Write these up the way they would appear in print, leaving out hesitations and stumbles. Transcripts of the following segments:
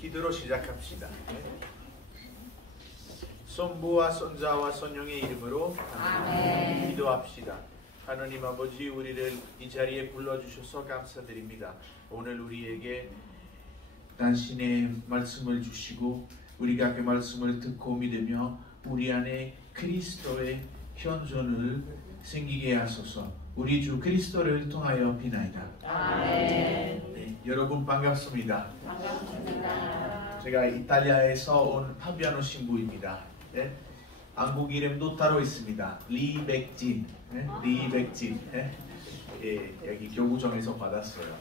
기도로 시작합시다. 손부와 손자와 손녀의 이름으로 아멘. 기도합시다. 하나님 아버지, 우리를 이 자리에 불러주셔서 감사드립니다. 오늘 우리에게 당신의 말씀을 주시고 우리가 그 말씀을 듣고 믿으며 우리 안에 그리스도의 현존을 생기게 하소서. 우리 주 그리스도를 통하여 비나이다. 아멘. 네, 여러분 반갑습니다. 반갑습니다. 제가 이탈리아에서 온 파비아노 신부입니다. 네? 한국 이름도 따로 있습니다. 리백진. 네? 리백진. 네? 예, 여기 교구정에서 받았어요.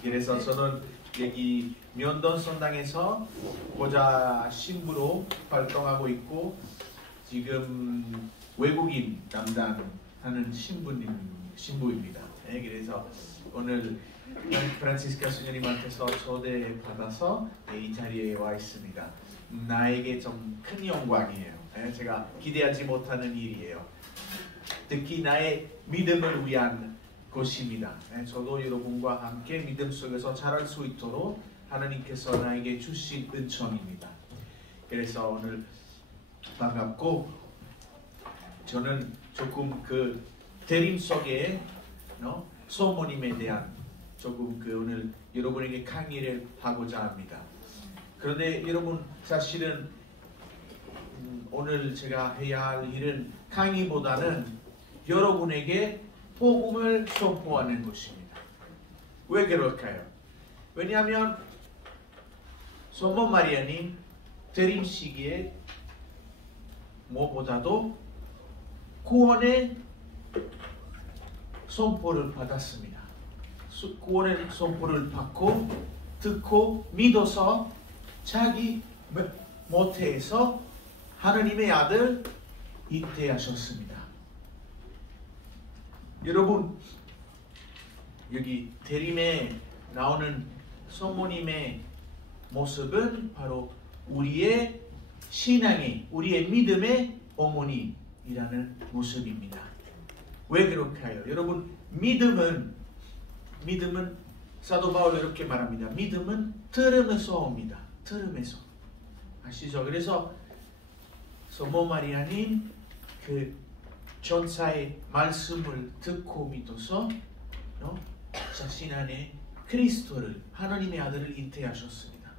그래서 저는 여기 면돈 선당에서 보좌 신부로 활동하고 있고 지금 외국인 담당하는 신부입니다. 네, 그래서 오늘 프란치스카 수녀님한테서 초대받아서 이 자리에 와 있습니다. 나에게 좀 큰 영광이에요. 네, 제가 기대하지 못하는 일이에요. 특히 나의 믿음을 위한 곳입니다. 네, 저도 여러분과 함께 믿음 속에서 자랄 수 있도록 하나님께서 나에게 주신 은총입니다. 그래서 오늘 반갑고, 저는 조금 그 대림 속에 소모님에 대한 조금 오늘 여러분에게 강의를 하고자 합니다. 그런데 여러분, 사실은 오늘 제가 해야 할 일은 강의보다는 여러분에게 복음을 선포하는 것입니다. 왜 그럴까요? 왜냐하면 소모 마리아님 대림 시기에 무엇보다도 구원의 선포를 받았습니다. 구원의 선포를 받고 듣고 믿어서 자기 모태에서 하나님의 아들 잉태하셨습니다. 여러분, 여기 대림에 나오는 성모님의 모습은 바로 우리의 신앙의, 우리의 믿음의 어머니이라는 모습입니다. 왜 그럴까요? 여러분, 믿음은 사도 바울이 이렇게 말합니다. 믿음은 들음에서 옵니다. 들음에서. 아시죠? 그래서 소모 마리아님 그 전사의 말씀을 듣고 믿어서 자신 안에 그리스도를, 하나님의 아들을 잉태하셨습니다.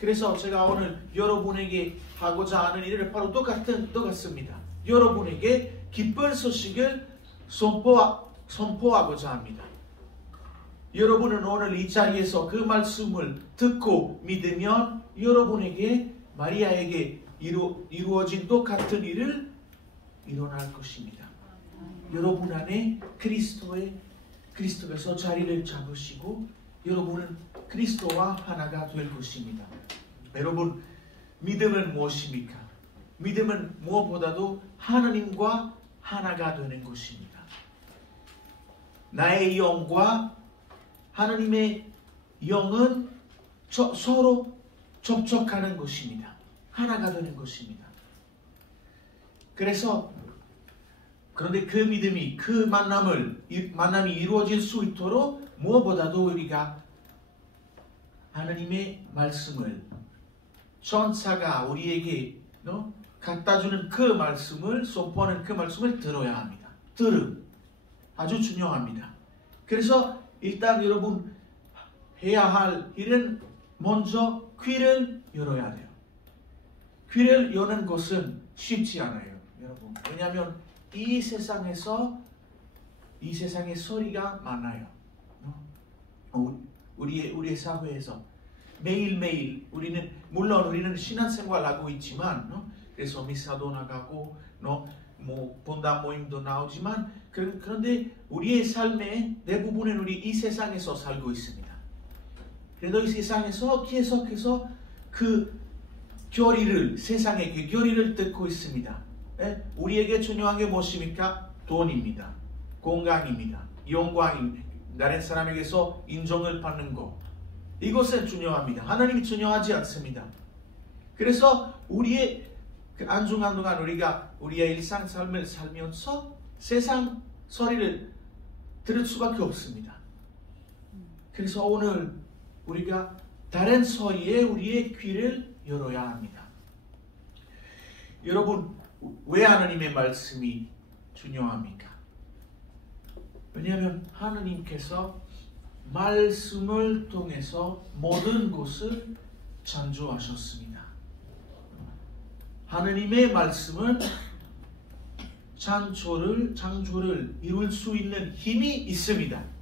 그래서 제가 오늘 여러분에게 하고자 하는 일은 바로 똑같습니다. 여러분에게 기쁜 소식을 선포하고자 합니다. 여러분은 오늘 이 자리에서 그 말씀을 듣고 믿으면 여러분에게 마리아에게 이루어진 똑같은 일을 일어날 것입니다. 여러분 안에 그리스도에서 자리를 잡으시고 여러분은 그리스도와 하나가 될 것입니다. 여러분, 믿음은 무엇입니까? 믿음은 무엇보다도 하나님과 하나가 되는 것입니다. 나의 영과 하나님의 영은 서로 접촉하는 것입니다. 하나가 되는 것입니다. 그런데 그 믿음이, 그 만남이 이루어질 수 있도록 무엇보다도 우리가 하나님의 말씀을, 천사가 우리에게 갖다주는 그 말씀을, 선포하는 그 말씀을 들어야 합니다. 들음 아주 중요합니다. 그래서 일단 여러분 해야 할 일은 먼저 귀를 열어야 돼요. 귀를 여는 것은 쉽지 않아요, 여러분. 왜냐하면 이 세상의 소리가 많아요. 우리의 사회에서 매일매일 우리는 신앙생활하고 있지만 그래서 미사도 나가고 본당 모임도 나오지만 그런데 우리의 삶의 대부분은 우리 이 세상에서 살고 있습니다. 그래도 이 세상에서 계속해서 세상의 그 교리를 듣고 있습니다. 네? 우리에게 중요한 게 무엇입니까? 돈입니다. 건강입니다. 영광입니다. 다른 사람에게서 인정을 받는 것. 이것은 중요합니다. 하나님이 중요하지 않습니다. 그래서 우리의 안중한 동안 우리의 일상 삶을 살면서 세상 소리를 들을 수밖에 없습니다. 그래서 오늘 우리가 다른 소리에 우리의 귀를 열어야 합니다. 여러분, 왜 하나님의 말씀이 중요합니까? 왜냐하면 하나님께서 말씀을 통해서 모든 것을 창조하셨습니다. 하나님의 말씀은 창조를 이룰 수 있는 힘이 있습니다.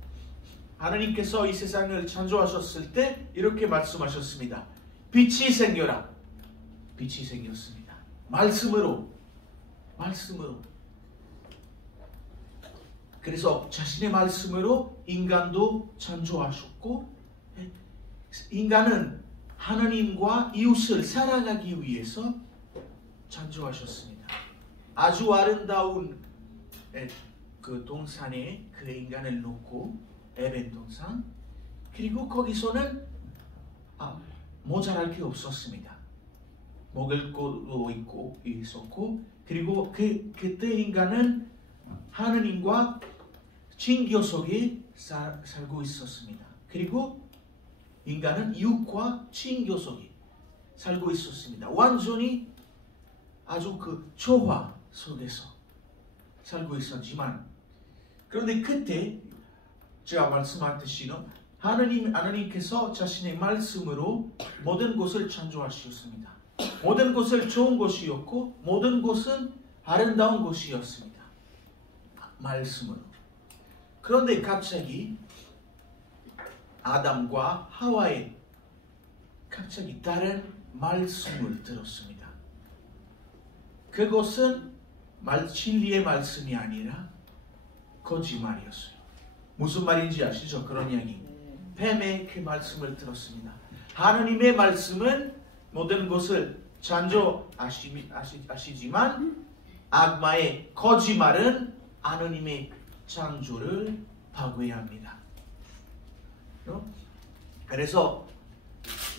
하나님께서 이 세상을 창조하셨을 때 이렇게 말씀하셨습니다. 빛이 생겨라. 빛이 생겼습니다. 말씀으로. 그래서 자신의 말씀으로 인간도 창조하셨고, 인간은 하나님과 이웃을 사랑하기 위해서 창조하셨습니다. 아주 아름다운 그 동산에 그 인간을 놓고, 에덴 동산, 그리고 거기서는 모자랄 게 없었습니다. 먹을 것도 있었고, 그리고 그때 인간은 하나님과 친교 속에 살고 있었습니다. 그리고 인간은 이웃과 친교 속에 살고 있었습니다. 완전히 아주 그 조화 속에서 살고 있었지만, 그런데 그때 제가 말씀하듯이 하나님께서 자신의 말씀으로 모든 것을 창조하셨습니다. 모든 것을 좋은 것이었고 모든 것은 아름다운 것이었습니다. 말씀으로. 그런데 갑자기 아담과 하와에 갑자기 다른 말씀을 들었습니다. 그것은 진리의 말씀이 아니라 거짓말이었어요. 무슨 말인지 아시죠? 그런 이야기. 뱀의 그 말씀을 들었습니다. 하나님의 말씀은 모든 것을 창조하시지만 악마의 거짓말은 하나님의 창조를 파괴합니다. 그래서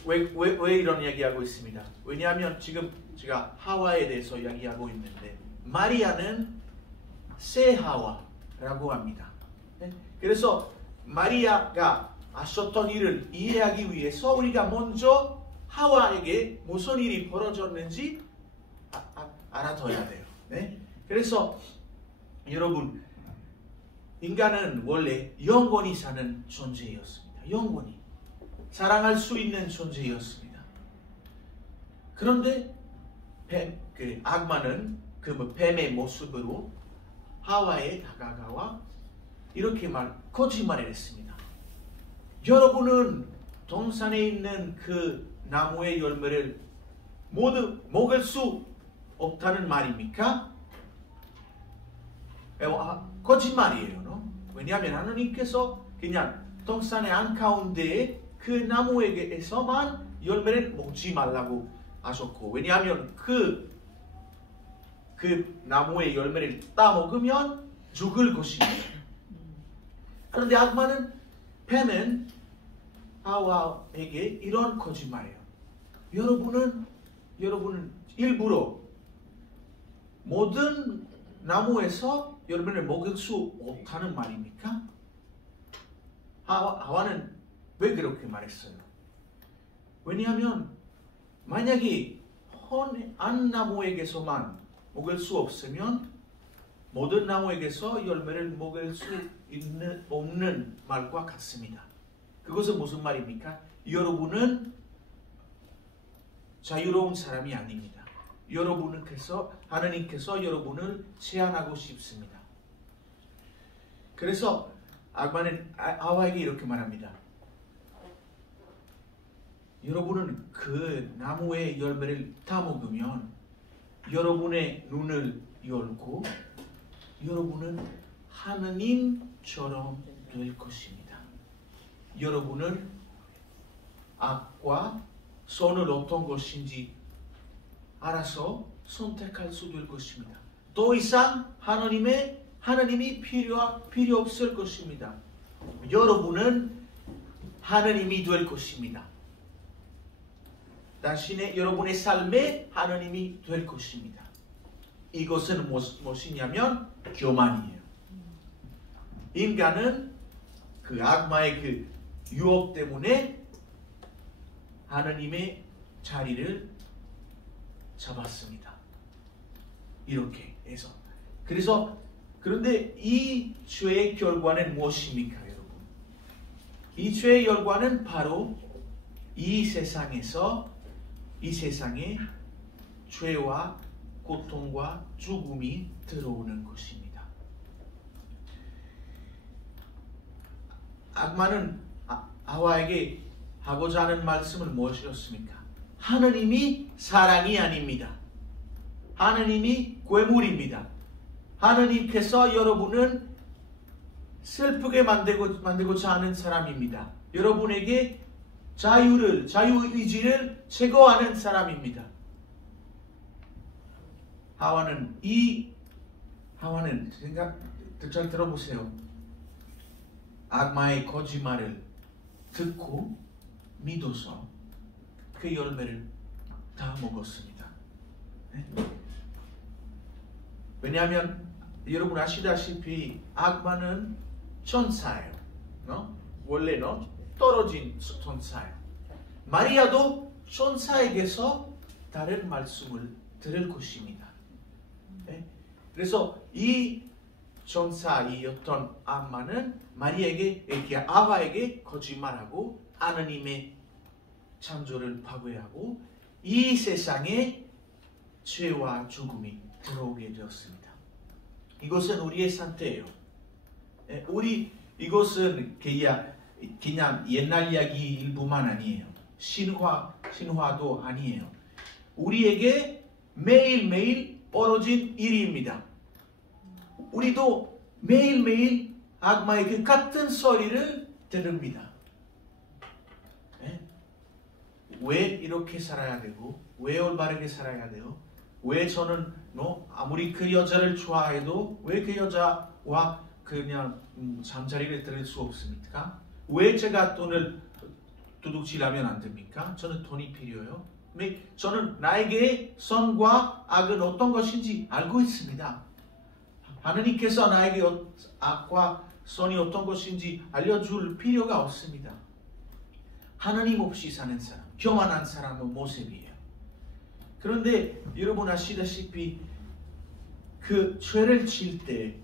왜 이런 이야기하고 있습니다. 왜냐하면 지금 제가 하와에 대해서 이야기하고 있는데, 마리아는 새 하와라고 합니다. 그래서 마리아가 하셨던 일을 이해하기 위해서 우리가 먼저 하와에게 무슨 일이 벌어졌는지 알아둬야 돼요. 네? 그래서 여러분, 인간은 원래 영원히 사는 존재였습니다. 영원히 사랑할 수 있는 존재였습니다. 그런데 악마는 그 뱀의 모습으로 하와에 다가가와 이렇게 거짓말을 했습니다. 여러분은 동산에 있는 그 나무의 열매를 모두 먹을 수 없다는 말입니까? 거짓말이에요. 왜냐하면 하나님께서 그냥 동산의 한가운데에 그 나무에게서만 열매를 먹지 말라고 하셨고, 왜냐하면 그 나무의 열매를 따먹으면 죽을 것입니다. 그런데 뱀은 하와에게 이런 거짓말이에요. 여러분은 일부러 모든 나무에서 열매를 먹을 수 없다는 말입니까? 하와는 왜 그렇게 말했어요? 왜냐하면 만약에 한 나무에게서만 먹을 수 없으면 모든 나무에게서 열매를 먹을 수 없는 말과 같습니다. 그것은 무슨 말입니까? 여러분은 자유로운 사람이 아닙니다. 하나님께서 여러분을 제한하고 싶습니다. 그래서 악마는 하와에게 이렇게 말합니다. 여러분은 그 나무의 열매를 따먹으면 여러분의 눈을 열고 여러분은 하나님처럼 될 것입니다. 여러분은 악과 선을 어떤 것인지 알아서 선택할 수 될 것입니다. 더 이상 하나님이 필요 없을 것입니다. 여러분은 하나님이 될 것입니다. 여러분의 삶에 하나님이 될 것입니다. 이것은 무엇이냐면 교만이에요. 인간은 그 악마의 그 유혹 때문에 하느님의 자리를 잡았습니다. 이렇게 해서. 그런데 이 죄의 결과는 무엇입니까, 여러분? 이 죄의 결과는 바로 이 세상에 죄와 고통과 죽음이 들어오는 것입니다. 악마는 하와에게 하고자 하는 말씀은 무엇이었습니까? 하느님이 사랑이 아닙니다. 하느님이 괴물입니다. 하느님께서 여러분은 슬프게 만들고자 하는 사람입니다. 여러분에게 자유의지를 제거하는 사람입니다. 하와는 잘 들어보세요. 악마의 거짓말을 듣고 믿어서 그 열매를 다 먹었습니다. 네? 왜냐하면 여러분 아시다시피 악마는 천사예요. 원래 떨어진 천사예요. 마리아도 천사에게서 다른 말씀을 들을 것입니다. 네? 그래서 이 천사이었던 악마는 아바에게 거짓말하고 하느님의 창조를 파괴하고 이 세상에 죄와 죽음이 들어오게 되었습니다. 이것은 우리의 상태예요. 이것은 그냥 옛날 이야기 일부만 아니에요. 신화도 아니에요. 우리에게 매일매일 벌어진 일입니다. 우리도 매일매일 악마의 그 같은 소리를 들읍니다. 왜 이렇게 살아야 되고, 왜 올바르게 살아야 돼요? 왜 저는 아무리 그 여자를 좋아해도 왜 그 여자와 그냥 잠자리를 들을 수 없습니까? 왜 제가 돈을 도둑질하면 안 됩니까? 저는 돈이 필요해요. 저는 나에게 선과 악은 어떤 것인지 알고 있습니다. 하느님께서 나에게 악과 선이 어떤 것인지 알려줄 필요가 없습니다. 하느님 없이 사는 사람, 교만한 사람의 모습이에요. 그런데 여러분 아시다시피 그 죄를 지을 때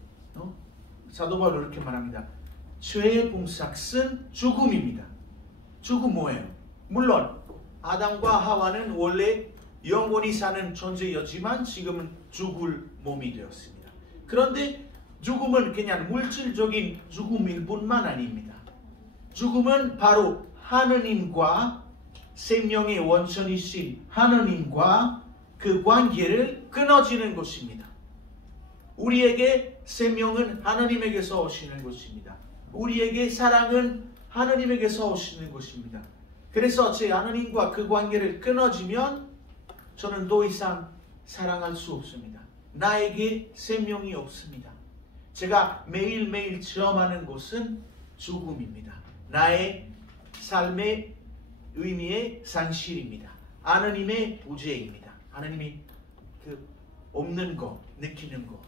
사도 바울은 이렇게 말합니다. 죄의 봉삭은 죽음입니다. 죽음 뭐예요? 물론 아담과 하와는 원래 영원히 사는 존재였지만 지금은 죽을 몸이 되었습니다. 그런데 죽음은 그냥 물질적인 죽음일 뿐만 아닙니다. 죽음은 바로 하느님과 생명의 원천이신 하느님과 그 관계를 끊어지는 것입니다. 우리에게 생명은 하느님에게서 오시는 것입니다. 우리에게 사랑은 하느님에게서 오시는 것입니다. 그래서 제 하느님과 그 관계를 끊어지면 저는 더 이상 사랑할 수 없습니다. 나에게 생명이 없습니다. 제가 매일매일 체험하는 것은 죽음입니다. 나의 삶의 의미의 상실입니다. 하느님의 부재입니다. 하느님이 그 없는 거, 느끼는 거,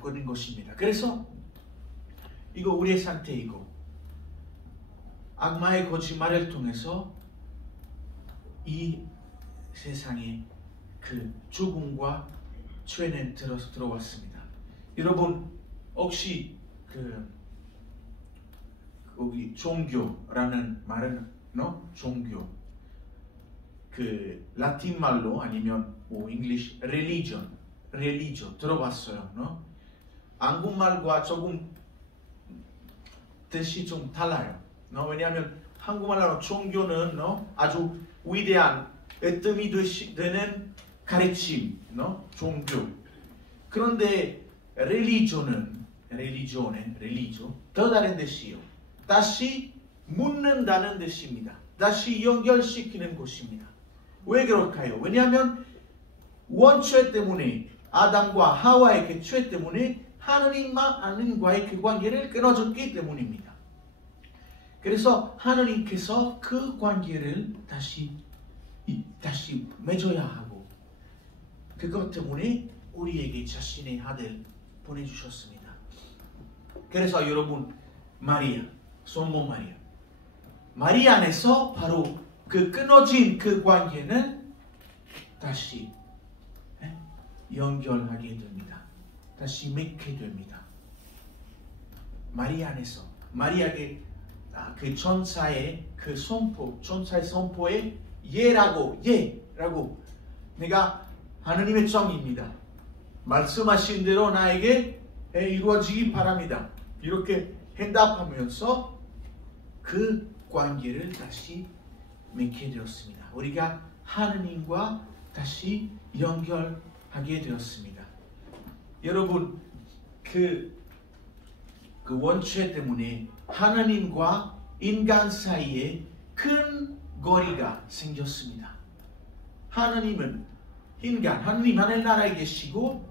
그런 것입니다. 그래서 이거 우리의 상태이고 악마의 거짓말을 통해서 이 세상에 그 죽음과 죄는 들어왔습니다. 여러분 혹시 거기 종교라는 말은 종교 그 라틴 말로 아니면 English religion 들어봤어요. 한국말과 조금 뜻이 좀 달라요. 왜냐하면 한국말로 종교는 아주 위대한 애뜸이 되는 가르침, 종교. 그런데 religion은 더 다른 뜻이요. 다시 묻는다는 뜻입니다. 다시 연결시키는 것입니다. 왜 그럴까요? 왜냐하면 원죄 때문에 아담과 하와의 그 죄 때문에 하느님과의 그 관계를 끊어졌기 때문입니다. 그래서 하느님께서 그 관계를 다시 맺어야 하고 그것 때문에 우리에게 자신의 아들 보내주셨습니다. 그래서 여러분 마리아, 손모 마리아 안에서 바로 그 끊어진 그 관계는 다시 연결하게 됩니다. 다시 맺게 됩니다. 마리아 안에서 마리아의 그 천사의 그 선포, 천사의 선포에 예라고 내가 하느님의 정입니다. 말씀하신 대로 나에게 이루어지기 바랍니다. 이렇게 해답하면서 그 관계를 다시 맺게 되었습니다. 우리가 하느님과 다시 연결하게 되었습니다. 여러분, 그 원죄 때문에 하나님과 인간 사이에 큰 거리가 생겼습니다. 하나님은 하느님 하늘나라에 계시고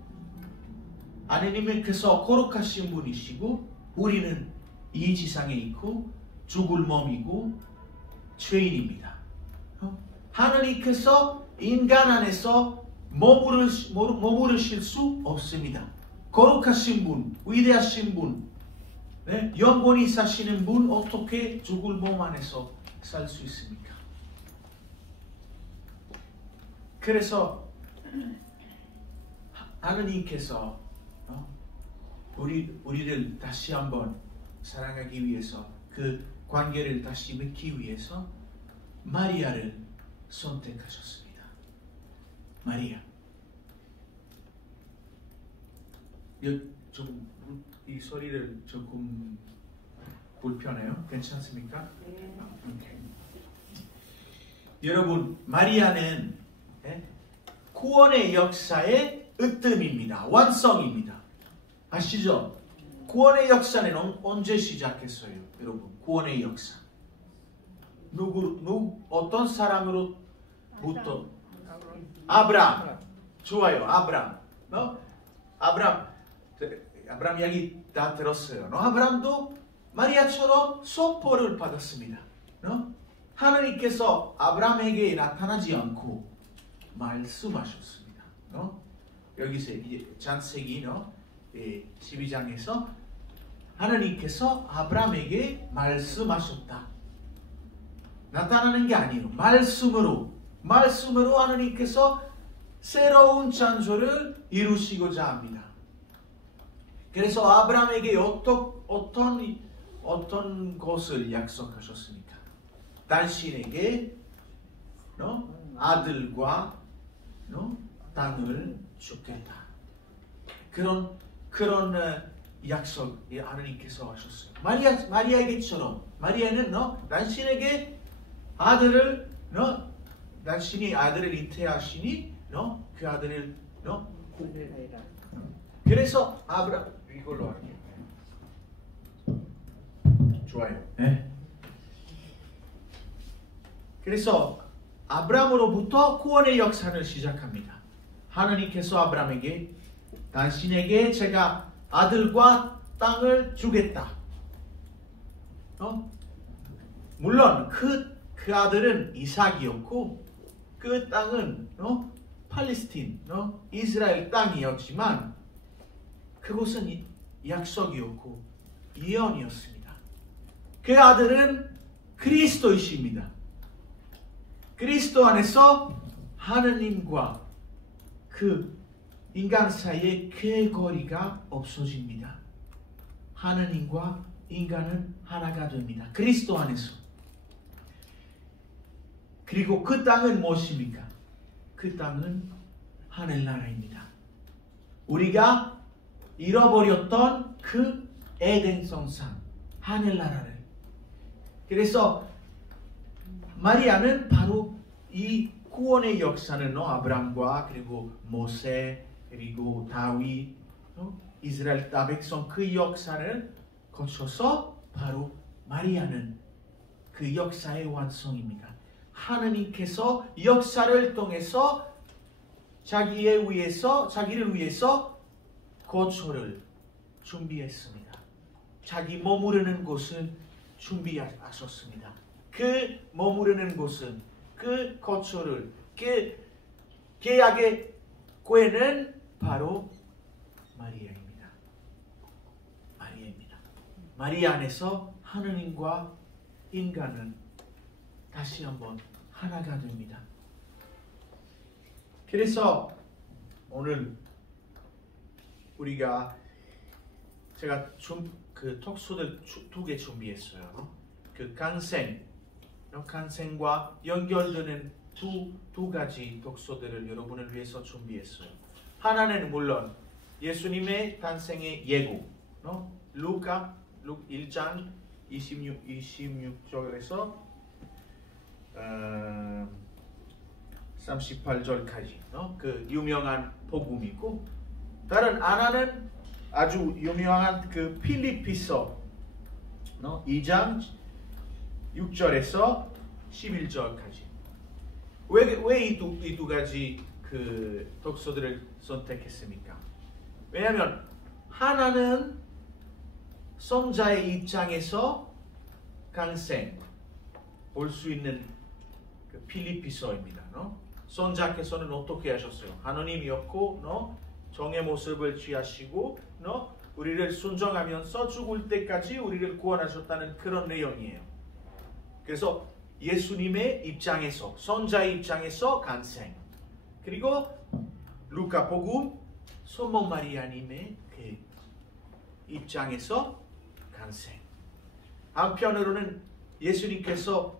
하느님께서 거룩하신 분이시고 우리는 이 지상에 있고 죽을 몸이고 죄인입니다. 하나님께서 인간 안에서 머무르실 수 없습니다. 거룩하신 분, 위대하신 분, 영원히 사시는 분 어떻게 죽을 몸 안에서 살 수 있습니까? 그래서 하나님께서 우리를 다시 한번 사랑하기 위해서 그 관계를 다시 맺기 위해서 마리아를 선택하셨습니다. 마리아. 이 소리를 조금 불편해요? 괜찮습니까? 네. 오케이. 여러분, 마리아는 구원의 역사의 으뜸입니다. 완성입니다. 아시죠? 구원의 역사는 언제 시작했어요? 여러분, 구원의 역사. 어떤 사람으로부터? 아브라함. 좋아요, 아브라함. 아브라함 이야기 다 들었어요. 아브라함도 마리아처럼 선포를 받았습니다. 하나님께서 아브라함에게 나타나지 않고 말씀하셨습니다. 여기서 창세기 12장에서 하나님께서 아브라함에게 말씀하셨다. 나타나는 게 아니에요. 말씀으로 하나님께서 새로운 창조를 이루시고자 합니다. 그래서 아브라함에게 어떤 것을 약속하셨습니까? 당신에게 아들과 땅을 주겠다. 그런 약속 하나님께서 하셨어요. 마리아에게처럼 마리아는 당신에게 아들을 당신이 아들을 잉태하시니 그 아들을 그래서 아브라함 이걸로 할게요. 좋아요. 네. 그래서 아브라함으로부터 구원의 역사를 시작합니다. 하나님께서 아브라함에게 당신에게 제가 아들과 땅을 주겠다. 물론 그 아들은 이삭이었고 그 땅은 팔레스틴, 이스라엘 땅이었지만 그것은 약속이었고 예언이었습니다. 그 아들은 그리스도이십니다. 그리스도 안에서 하나님과 그 인간 사이에 궤거리가 없어집니다. 하나님과 인간은 하나가 됩니다. 그리스도 안에서. 그리고 그 땅은 무엇입니까? 그 땅은 하늘나라입니다. 우리가 잃어버렸던 그 에덴 성산, 하늘나라를. 그래서 마리아는 바로 이 구원의 역사는 아브라함과 그리고 모세 그리고 다윗 이스라엘 백성 그 역사를 거쳐서 바로 마리아는 그 역사의 완성입니다. 하나님께서 역사를 통해서 자기를 위해서 거처를 준비했습니다. 자기 머무르는 곳을 준비하셨습니다. 그 머무르는 곳은 그 거처를 그 계약의 궤는 바로 마리아입니다. 마리아 안에서 하느님과 인간은 다시 한번 하나가 됩니다. 그래서 오늘 제가 그 톡수들 2개 준비했어요. 그 간생과 연결되는 두 가지 독서들을 여러분을 위해서 준비했어요. 하나는 물론 예수님의誕생의 예고, 루카 1장 26절에서 38절까지 그 유명한 복음이고, 다른 하나는 아주 유명한 그 필리피서 2장 6절에서 11절까지. 왜 이 두 가지 그 독서들을 선택했습니까? 왜냐하면 하나는 선자의 입장에서 간생 볼 수 있는 그 필리피서입니다. 선자께서는 어떻게 하셨어요? 하나님이었고, 종의 모습을 취하시고, 우리를 순종하면서 죽을 때까지 우리를 구원하셨다는 그런 내용이에요. 그래서 예수님의 입장에서, 선자의 입장에서 간생. 그리고 루카 복음, 성모 마리아님의 그 입장에서 간생. 한편으로는 예수님께서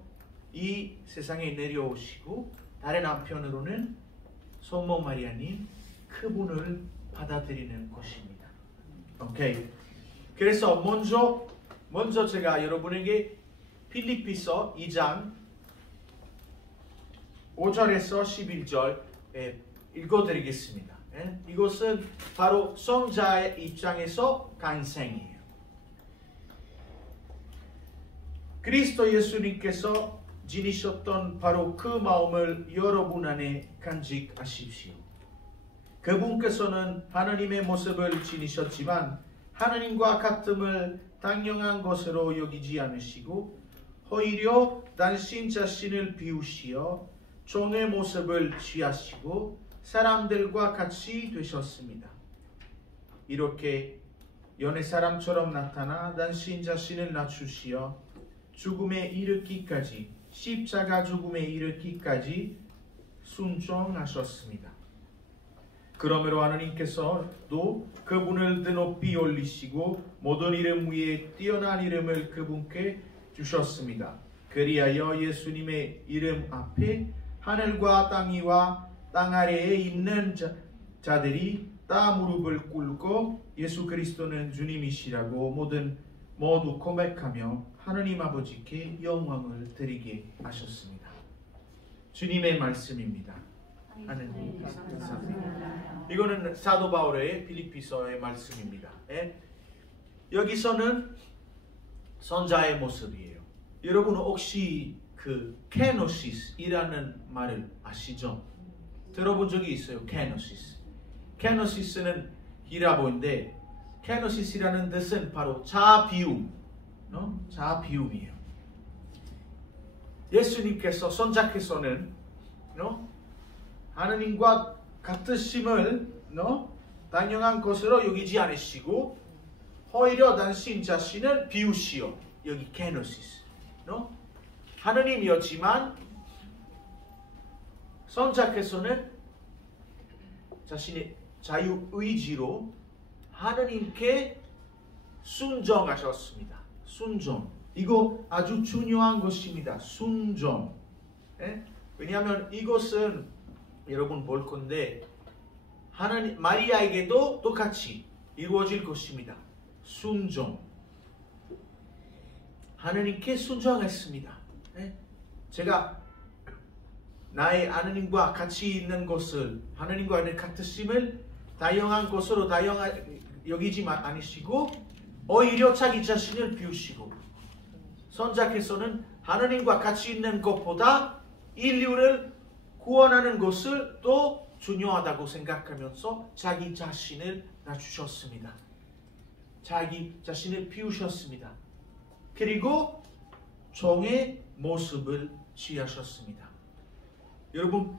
이 세상에 내려오시고, 다른 한편으로는 성모 마리아님 그분을 받아들이는 것입니다. 오케이. 그래서 먼저 제가 여러분에게 필리피서 2장 5절에서 11절 읽어드리겠습니다. 이것은 바로 성자의 입장에서 간생이에요. 그리스도 예수님께서 지니셨던 바로 그 마음을 여러분 안에 간직하십시오. 그분께서는 하나님의 모습을 지니셨지만 하나님과 같음을 당연한 것으로 여기지 않으시고 오히려 당신 자신을 비우시어 종의 모습을 취하시고 사람들과 같이 되셨습니다. 이렇게 연애 사람처럼 나타나 당신 자신을 낮추시어 죽음에 이르기까지, 십자가 죽음에 이르기까지 순종하셨습니다. 그러므로 하나님께서도 그분을 드높이 올리시고 모든 이름 위에 뛰어난 이름을 그분께 주셨습니다. 그리하여 예수님의 이름 앞에 하늘과 땅 위와 땅 아래에 있는 자들이 다 무릎을 꿇고 예수 그리스도는 주님이시라고 모두 고백하며 하나님 아버지께 영광을 드리게 하셨습니다. 주님의 말씀입니다. 하나님 감사합니다. 이거는 사도 바울의 필리피서의 말씀입니다. 여기서는 선자의 모습이에요. 여러분 혹시 그 케노시스이라는 말을 아시죠? 들어본 적이 있어요. 케노시스. 케노시스는 히라보인데 케노시스라는 뜻은 바로 자비움, 자비움이에요. 예수님께서 선자께서는 하나님과 같으심을 당연한 것으로 여기지 않으시고 오히려 당신 자신을 비우시오. 여기 케노시스. 하나님이었지만 선자께서는 자신의 자유의지로 하나님께 순종하셨습니다. 순종. 이거 아주 중요한 것입니다. 순종. 왜냐하면 이것은 여러분 볼 건데 하나님 마리아에게도 똑같이 이루어질 것입니다. 순종. 하나님께 순종했습니다. 제가 나의 하나님과 같이 있는 것을, 하나님과 같으심을 다양한 것으로 여기지 않으시고 오히려 자기 자신을 비우시고, 선자께서는 하나님과 같이 있는 것보다 인류를 구원하는 것을 더 중요하다고 생각하면서 자기 자신을 낮추셨습니다. 자기 자신을 비우셨습니다. 그리고 종의 모습을 취하셨습니다. 여러분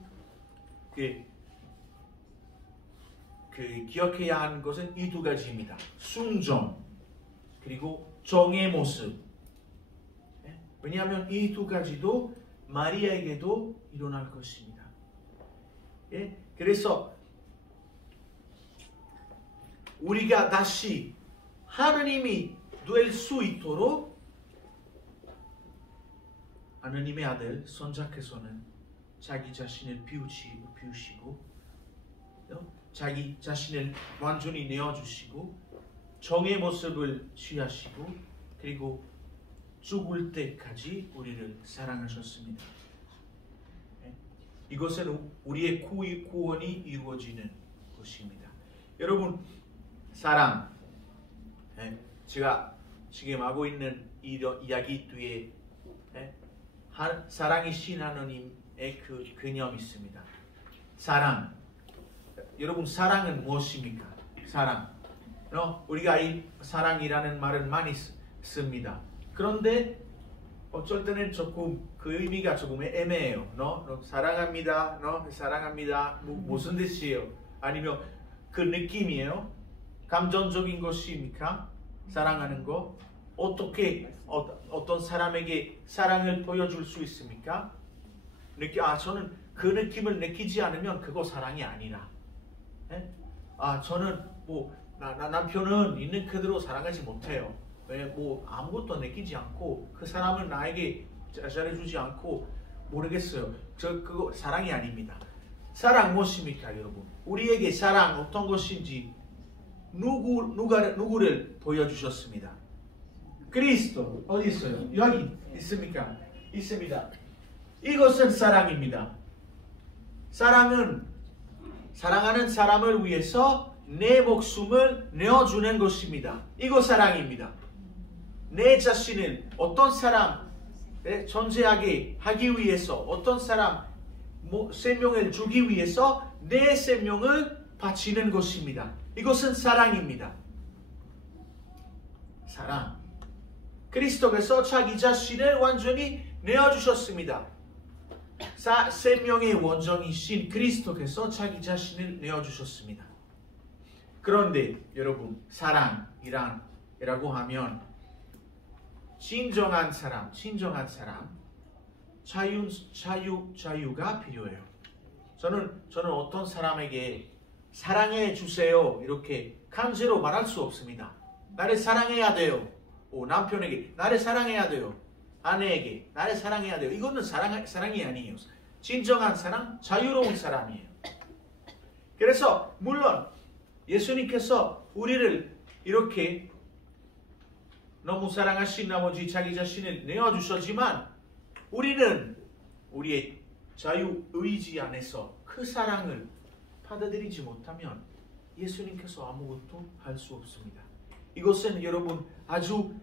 기억해야 하는 것은 이 두 가지입니다. 순종 그리고 종의 모습. 왜냐하면 이 두 가지도 마리아에게도 일어날 것입니다. 예? 그래서 우리가 다시 하느님이 될 수 있도록 하느님의 아들 손자께서는 자기 자신을 비우시고 자기 자신을 완전히 내어주시고 정의 모습을 취하시고 그리고 죽을 때까지 우리를 사랑하셨습니다. 이것은 우리의 구원이 이루어지는 것입니다. 여러분, 사랑, 제가 지금 하고 있는 이 이야기 뒤에 사랑이신 하나님의 그 개념이 있습니다. 사랑. 여러분, 사랑은 무엇입니까? 사랑. 우리가 이 사랑이라는 말을 많이 씁니다. 그런데 어쩔 때는 조금 그 의미가 조금 애매해요. 사랑합니다. 사랑합니다. 무슨 뜻이에요? 아니면 그 느낌이에요? 감정적인 것입니까? 사랑하는 거? 어떻게 어떤 사람에게 사랑을 보여줄 수 있습니까? 저는 그 느낌을 느끼지 않으면 그거 사랑이 아니라. 저는 남편은 있는 그대로 사랑하지 못해요. 왜 아무것도 느끼지 않고 그 사람은 나에게 잘해주지 않고 모르겠어요. 그거 사랑이 아닙니다. 사랑 무엇입니까, 여러분? 우리에게 사랑 어떤 것인지 누구를 보여주셨습니다. 그리스도. 어디 있어요? 여기 있습니까? 있습니다. 이것은 사랑입니다. 사랑은 사랑하는 사람을 위해서 내 목숨을 내어주는 것입니다. 이거 사랑입니다. 내 자신을 어떤 사람 존재하게 하기 위해서 어떤 사람 생명을 주기 위해서 내 생명을 바치는 것입니다. 이것은 사랑입니다. 사랑. 그리스도께서 자기 자신을 완전히 내어주셨습니다. 생명의 원정이신 그리스도께서 자기 자신을 내어주셨습니다. 그런데 여러분, 사랑이라고 하면 진정한 사람, 자유가 필요해요. 저는 어떤 사람에게 사랑해 주세요 이렇게 강제로 말할 수 없습니다. 나를 사랑해야 돼요. 남편에게 나를 사랑해야 돼요. 아내에게 나를 사랑해야 돼요. 이거는 사랑이 아니에요. 진정한 사랑, 자유로운 사람이에요. 그래서 물론 예수님께서 우리를 이렇게 너무 사랑하신 나머지 자기 자신을 내어주셨지만 우리는 우리의 자유의지 안에서 그 사랑을 받아들이지 못하면 예수님께서 아무것도 할 수 없습니다. 이것은 여러분 아주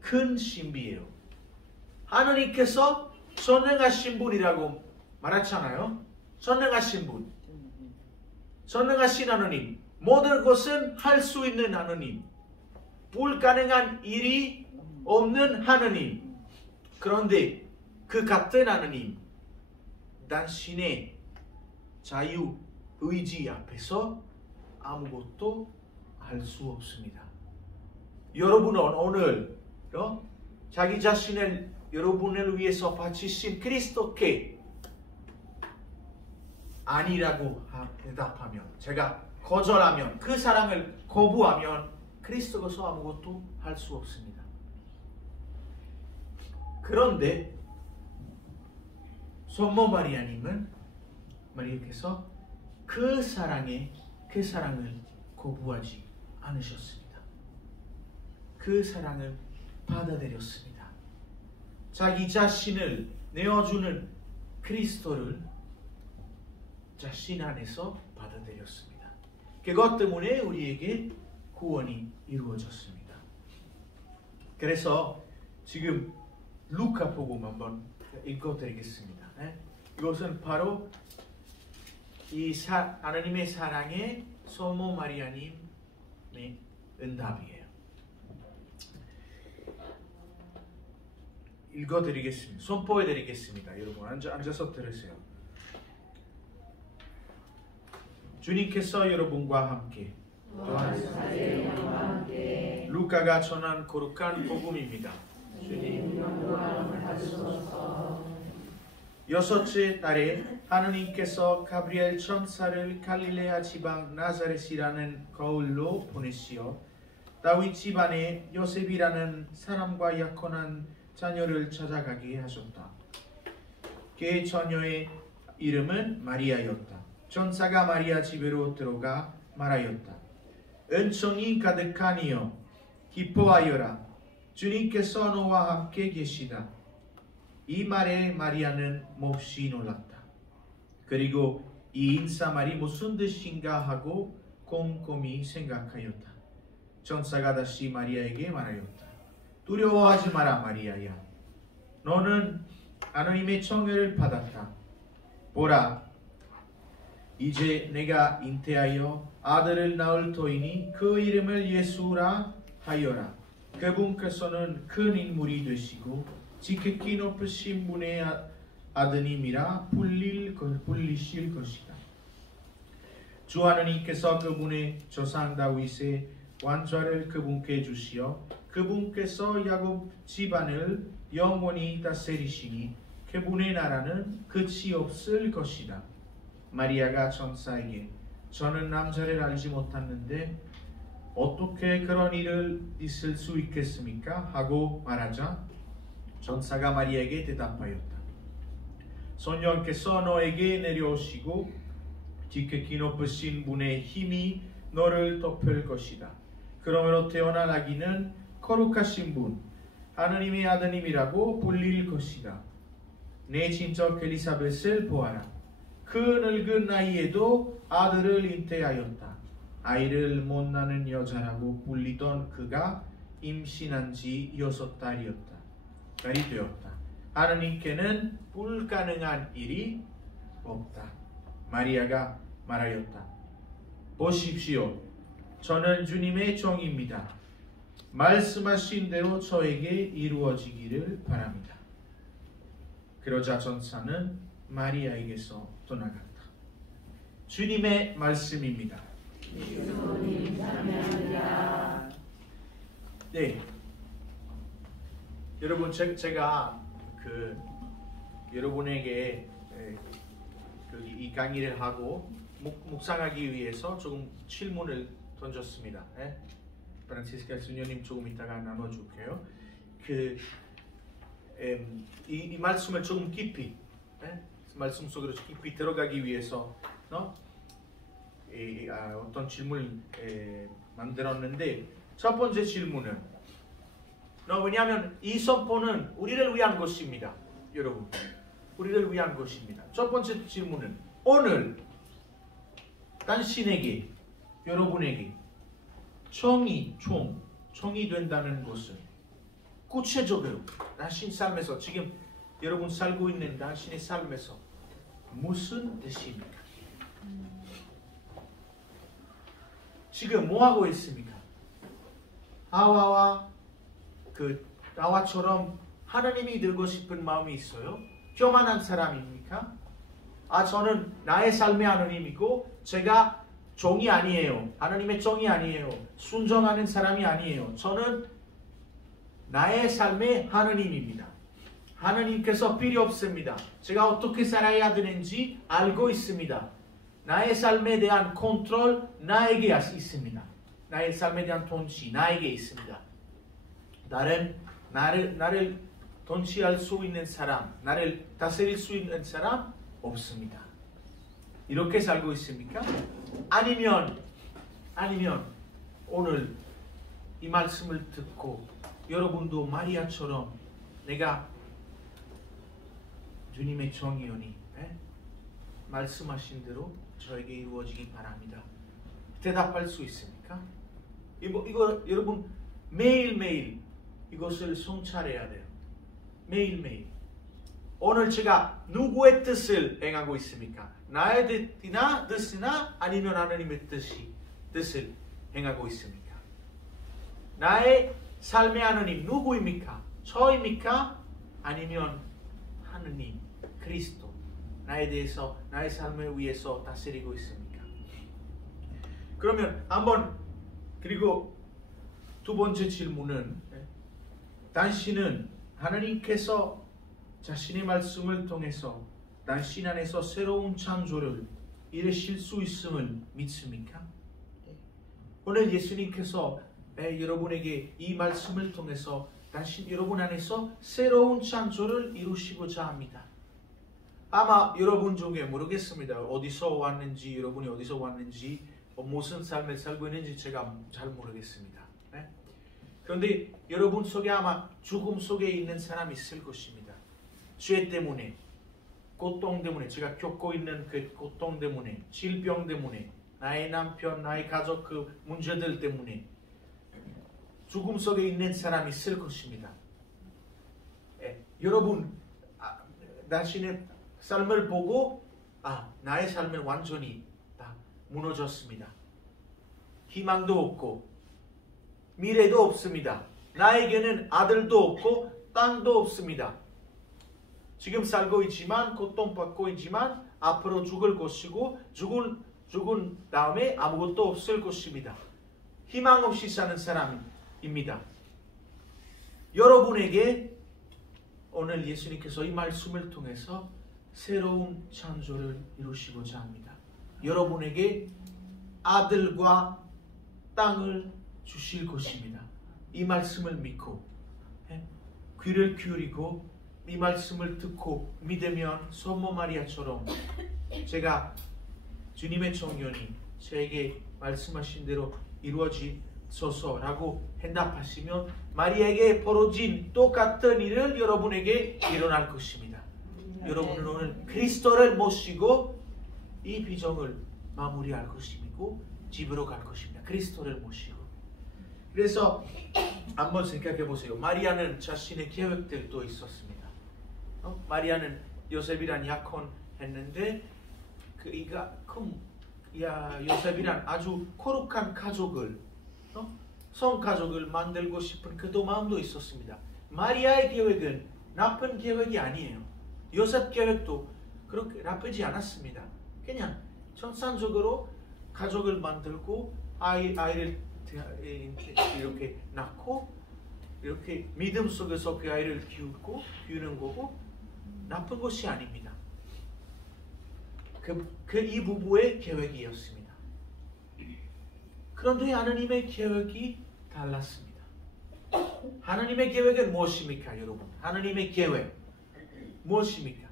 큰 신비예요. 하느님께서 전능하신 분이라고 말했잖아요. 전능하신 분. 전능하신 하느님. 모든 것은 할 수 있는 하느님. 불가능한 일이 없는 하느님. 그런데 그 같은 하느님, 당신의 자유의지 앞에서 아무것도 할 수 없습니다. 여러분은 오늘 자기 자신을 여러분을 위해서 바치신 그리스도께 아니라고 대답하면, 제가 거절하면, 그 사랑을 거부하면 그리스도께서 아무것도 할 수 없습니다. 그런데 성모 마리아님은 마리아께서 그 사랑을 거부하지 않으셨습니다. 그 사랑을 받아들였습니다. 자기 자신을 내어주는 그리스도를 자신 안에서 받아들였습니다. 그것 때문에 우리에게 구원이 이루어졌습니다. 그래서 지금 루카 복음 한번 읽어드리겠습니다. 이것은 바로 이 하나님의 사랑에 성모 마리아님의 응답이에요. 읽어드리겠습니다. 선포해드리겠습니다. 여러분 앉아서 들으세요. 주님께서 여러분과 함께 루카가 전한 거룩한 복음입니다. 주님 영광을 받으소서. 여섯째 달에 하느님께서 가브리엘 천사를 갈릴레아 지방 나사렛이라는 거울로 보내시어 다윗 집안에 요셉이라는 사람과 약혼한 자녀를 찾아가게 하셨다. 그의 처녀의 이름은 마리아였다. 천사가 마리아 집으로 들어가 말하였다. 은총이 가득하니여 기뻐하여라. 주님께서 너와 함께 계시다. 이 말에 마리아는 몹시 놀랐다. 그리고 이 인사말이 무슨 뜻인가 하고 곰곰이 생각하였다. 천사가 다시 마리아에게 말하였다. 두려워하지 마라 마리아야. 너는 하나님의 청휼을 받았다. 보라, 이제 내가 잉태하여 아들을 낳을 터이니 그 이름을 예수라 하여라. 그분께서는 큰 인물이 되시고 지극히 높으신 분의 아드님이라 불리실 것이다. 주 하나님께서 그분의 조상 다윗의 왕좌를 그분께 주시어 그분께서 야곱 집안을 영원히 다스리시니 그분의 나라는 끝이 없을 것이다. 마리아가 천사에게 저는 남자를 알지 못했는데 어떻게 그런 일을 있을 수 있겠습니까? 하고 말하자 천사가 마리아에게 대답하였다. 성령께서 너에게 내려오시고 지극히 높으신 분의 힘이 너를 덮을 것이다. 그러므로 태어날 아기는 거룩하신 분, 하느님의 아드님이라고 불릴 것이다. 내 친척 엘리사벳을 보아라. 그 늙은 나이에도 아들을 잉태하였다. 아이를 못 낳는 여자라고 불리던 그가 임신한 지 6달이 되었다. 하느님께는 불가능한 일이 없다. 마리아가 말하였다. 보십시오. 저는 주님의 종입니다. 말씀하신 대로 저에게 이루어지기를 바랍니다. 그러자 천사는 마리아에게서 떠나갔다. 주님의 말씀입니다. 네, 여러분 제가 여러분에게 이 강의를 하고 묵상하기 위해서 조금 질문을 던졌습니다. 프란치스카 수녀님 조금 이따가 나눠줄게요. 이 말씀을 조금 깊이 말씀 속으로 깊이 들어가기 위해서 어떤 질문을 만들었는데 첫 번째 질문은 왜냐하면 이 선포는 우리를 위한 것입니다. 여러분, 우리를 위한 것입니다. 첫 번째 질문은 오늘 당신에게, 여러분에게 총이 된다는 것은 구체적으로 당신 삶에서 지금 여러분 살고 있는 당신의 삶에서 무슨 뜻입니까? 지금 뭐 하고 있습니까? 나와처럼 하나님이 되고 싶은 마음이 있어요? 교만한 사람입니까? 저는 나의 삶의 하나님이고 제가 종이 아니에요. 하나님의 종이 아니에요. 순종하는 사람이 아니에요. 저는 나의 삶의 하나님입니다. 하나님께서 필요 없습니다. 제가 어떻게 살아야 되는지 알고 있습니다. 나의 삶에 대한 컨트롤 나에게 있습니다. 나의 삶에 대한 통치 나에게 있습니다. 나를 통치할 수 있는 사람, 나를 다스릴 수 있는 사람 없습니다. 이렇게 살고 있습니까? 아니면 오늘 이 말씀을 듣고 여러분도 마리아처럼 내가 주님의 종이오니 말씀하신 대로 저에게 이루어지기 바랍니다. 대답할 수 있습니까? 이거 여러분 매일매일 이것을 성찰해야 돼요. 매일매일. 오늘 제가 누구의 뜻을 행하고 있습니까? 나의 뜻이나 아니면 하나님의 뜻을 행하고 있습니까? 나의 삶의 하나님 누구입니까? 저입니까? 아니면 하나님, 그리스도 나의 삶을 위해서 다스리고 있습니까? 그러면 그리고 두 번째 질문은 당신은 하나님께서 자신의 말씀을 통해서 당신 안에서 새로운 창조를 이루실 수 있음을 믿습니까? 오늘 예수님께서 여러분에게 이 말씀을 통해서 여러분 안에서 새로운 창조를 이루시고자 합니다. 아마 여러분 중에 모르겠습니다. 어디서 왔는지, 여러분이 어디서 왔는지, 무슨 삶을 살고 있는지 제가 잘 모르겠습니다. 그런데 여러분 속에 아마 죽음 속에 있는 사람이 있을 것입니다. 죄 때문에, 고통 때문에, 제가 겪고 있는 그 고통 때문에, 질병 때문에, 나의 남편, 나의 가족 그 문제들 때문에 죽음 속에 있는 사람이 있을 것입니다. 여러분 자신의 삶을 보고 나의 삶은 완전히 다 무너졌습니다. 희망도 없고 미래도 없습니다. 나에게는 아들도 없고 땅도 없습니다. 지금 살고 있지만 고통받고 있지만 앞으로 죽을 것이고 죽은 다음에 아무것도 없을 것입니다. 희망 없이 사는 사람입니다. 여러분에게 오늘 예수님께서 이 말씀을 통해서 새로운 창조를 이루시고자 합니다. 여러분에게 아들과 땅을 주실 것입니다. 이 말씀을 믿고 귀를 기울이고 이 말씀을 듣고 믿으면 성모 마리아처럼 제가 주님의 청년이 저에게 말씀하신 대로 이루어지소서라고 응답하시면 마리아에게 벌어진 똑같은 일을 여러분에게 일어날 것입니다. 여러분은 오늘 그리스도를 모시고 이 비전을 마무리할 것이고 집으로 갈 것입니다. 그리스도를 모시고. 그래서 한번 생각해 보세요. 마리아는 자신의 계획들도 있었습니다. 마리아는 요셉이란 약혼했는데 요셉이란 아주 거룩한 가족을 성가족을 만들고 싶은 그도 마음도 있었습니다. 마리아의 계획은 나쁜 계획이 아니에요. 요셉 계획도 그렇게 나쁘지 않았습니다. 그냥 정상적으로 가족을 만들고 아이를 이렇게 낳고 이렇게 믿음 속에서 그 아이를 키우는 거고 나쁜 것이 아닙니다. 이 부부의 계획이었습니다. 그런데 하나님의 계획이 달랐습니다. 하나님의 계획은 무엇입니까, 여러분? 하나님의 계획 무엇입니까?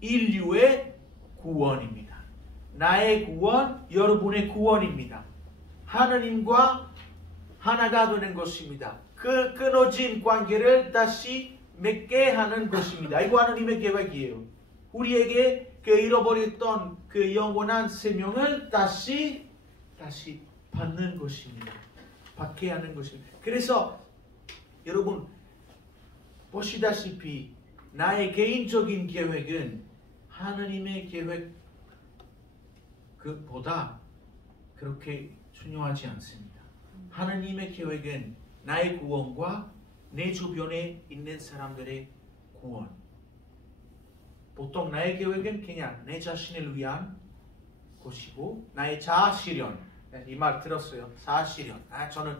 인류의 구원입니다. 나의 구원, 여러분의 구원입니다. 하나님과 하나가 되는 것입니다. 그 끊어진 관계를 다시 맺게 하는 것입니다. 이거 하나님의 계획이에요. 우리에게 그 잃어버렸던 그 영원한 생명을 다시 받는 것입니다. 받게 하는 것입니다. 그래서 여러분 보시다시피 나의 개인적인 계획은 하나님의 계획 그보다 그렇게 중요하지 않습니다. 하나님의 계획은 나의 구원과 내 주변에 있는 사람들의 구원. 보통 나의 계획은 그냥 내 자신을 위한 것이고 나의 자아실현. 이 말 들었어요. 자아실현. 저는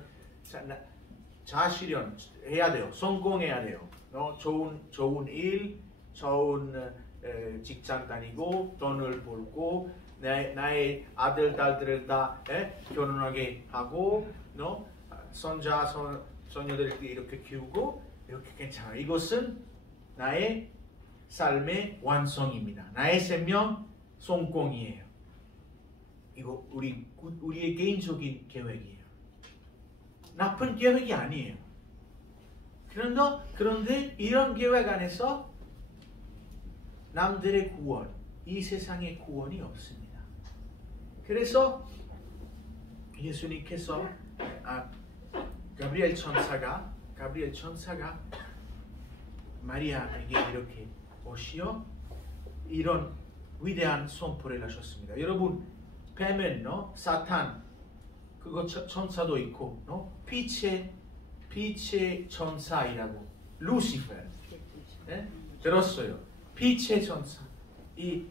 자아실현 해야 돼요. 성공해야 돼요. 좋은 일, 좋은 직장 다니고 돈을 벌고 나의 아들, 딸들을 다 결혼하게 하고 손자, 손녀들 이렇게 키우고 이렇게 괜찮아요. 이것은 나의 삶의 완성입니다. 나의 생명 성공이에요. 이거 우리의 개인적인 계획이에요. 나쁜 계획이 아니에요. 그런데 이런 계획 안에서 남들의 구원, 이 세상의 구원이 없습니다. 그래서 예수님께서 가브리엘 천사가 마리아에게 이렇게 오시어 이런 위대한 선포를 하셨습니다. 여러분 뱀은 사탄 그거 천사도 있고 빛의 천사이라고 루시퍼 들었어요. 빛의 천사 이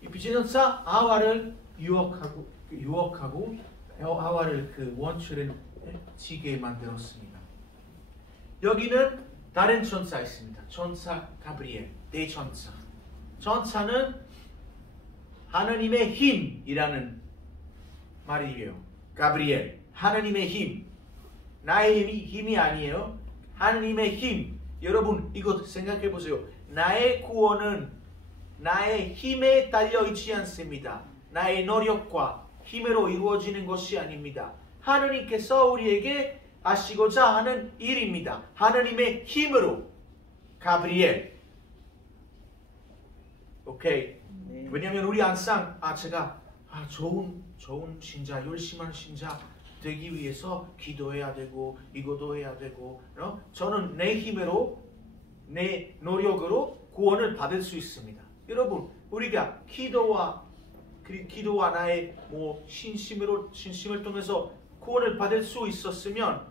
빛의 천사 하와를 유혹하고 하와를 그 원추를 지게 만들었습니다. 여기는 다른 천사 있습니다. 천사 가브리엘 대천사. 전사는 하느님의 힘이라는 말이에요. 가브리엘, 하느님의 힘. 나의 힘이 아니에요. 하느님의 힘. 여러분 이거 생각해 보세요. 나의 구원은 나의 힘에 달려 있지 않습니다. 나의 노력과 힘으로 이루어지는 것이 아닙니다. 하느님께서 우리에게 하시고자 하는 일입니다. 하느님의 힘으로. 가브리엘. 오케이. 왜냐하면 우리 항상 제가 좋은 신자, 열심한 신자 되기 위해서 기도해야 되고 이것도 해야 되고 저는 내 힘으로 내 노력으로 구원을 받을 수 있습니다. 여러분 우리가 기도와 나의 신심을 통해서 구원을 받을 수 있었으면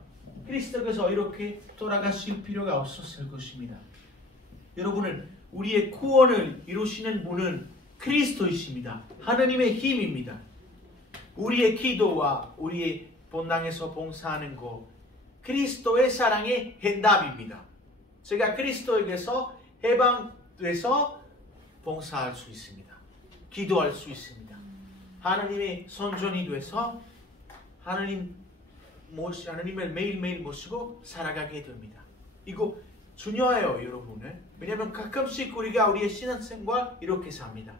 그리스도께서 이렇게 돌아가실 필요가 없었을 것입니다. 여러분은 우리의 구원을 이루시는 분은 그리스도이십니다. 하나님의 힘입니다. 우리의 기도와 우리의 본당에서 봉사하는 것, 그리스도의 사랑의 해답입니다. 제가 그리스도에게서 해방돼서 봉사할 수 있습니다. 기도할 수 있습니다. 하나님의 선전이 돼서 하나님을 매일매일 모시고 살아가게 됩니다. 이거 중요해요, 여러분. 왜냐하면 가끔씩 우리가 우리의 신앙생활 이렇게 삽니다.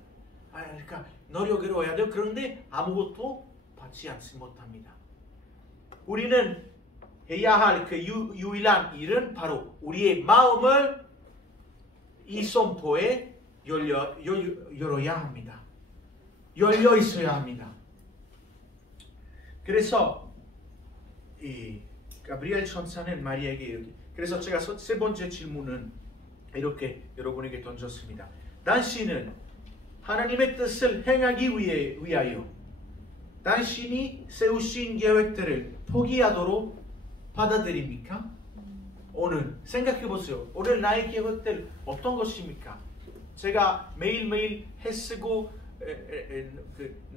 그러니까 노력으로 해야 돼요. 그런데 아무것도 받지 못합니다. 우리는 해야 할 그 유일한 일은 바로 우리의 마음을 이 선포에 열어야 합니다. 열려 있어야 합니다. 그래서 이 가브리엘 천사는 마리아에게 이렇게, 그래서 제가 세 번째 질문은 이렇게 여러분에게 던졌습니다. 당신은 하나님의 뜻을 행하기 위하여 당신이 세우신 계획들을 포기하도록 받아들입니까? 오늘 생각해 보세요. 오늘 나의 계획들 어떤 것입니까? 제가 매일매일 애쓰고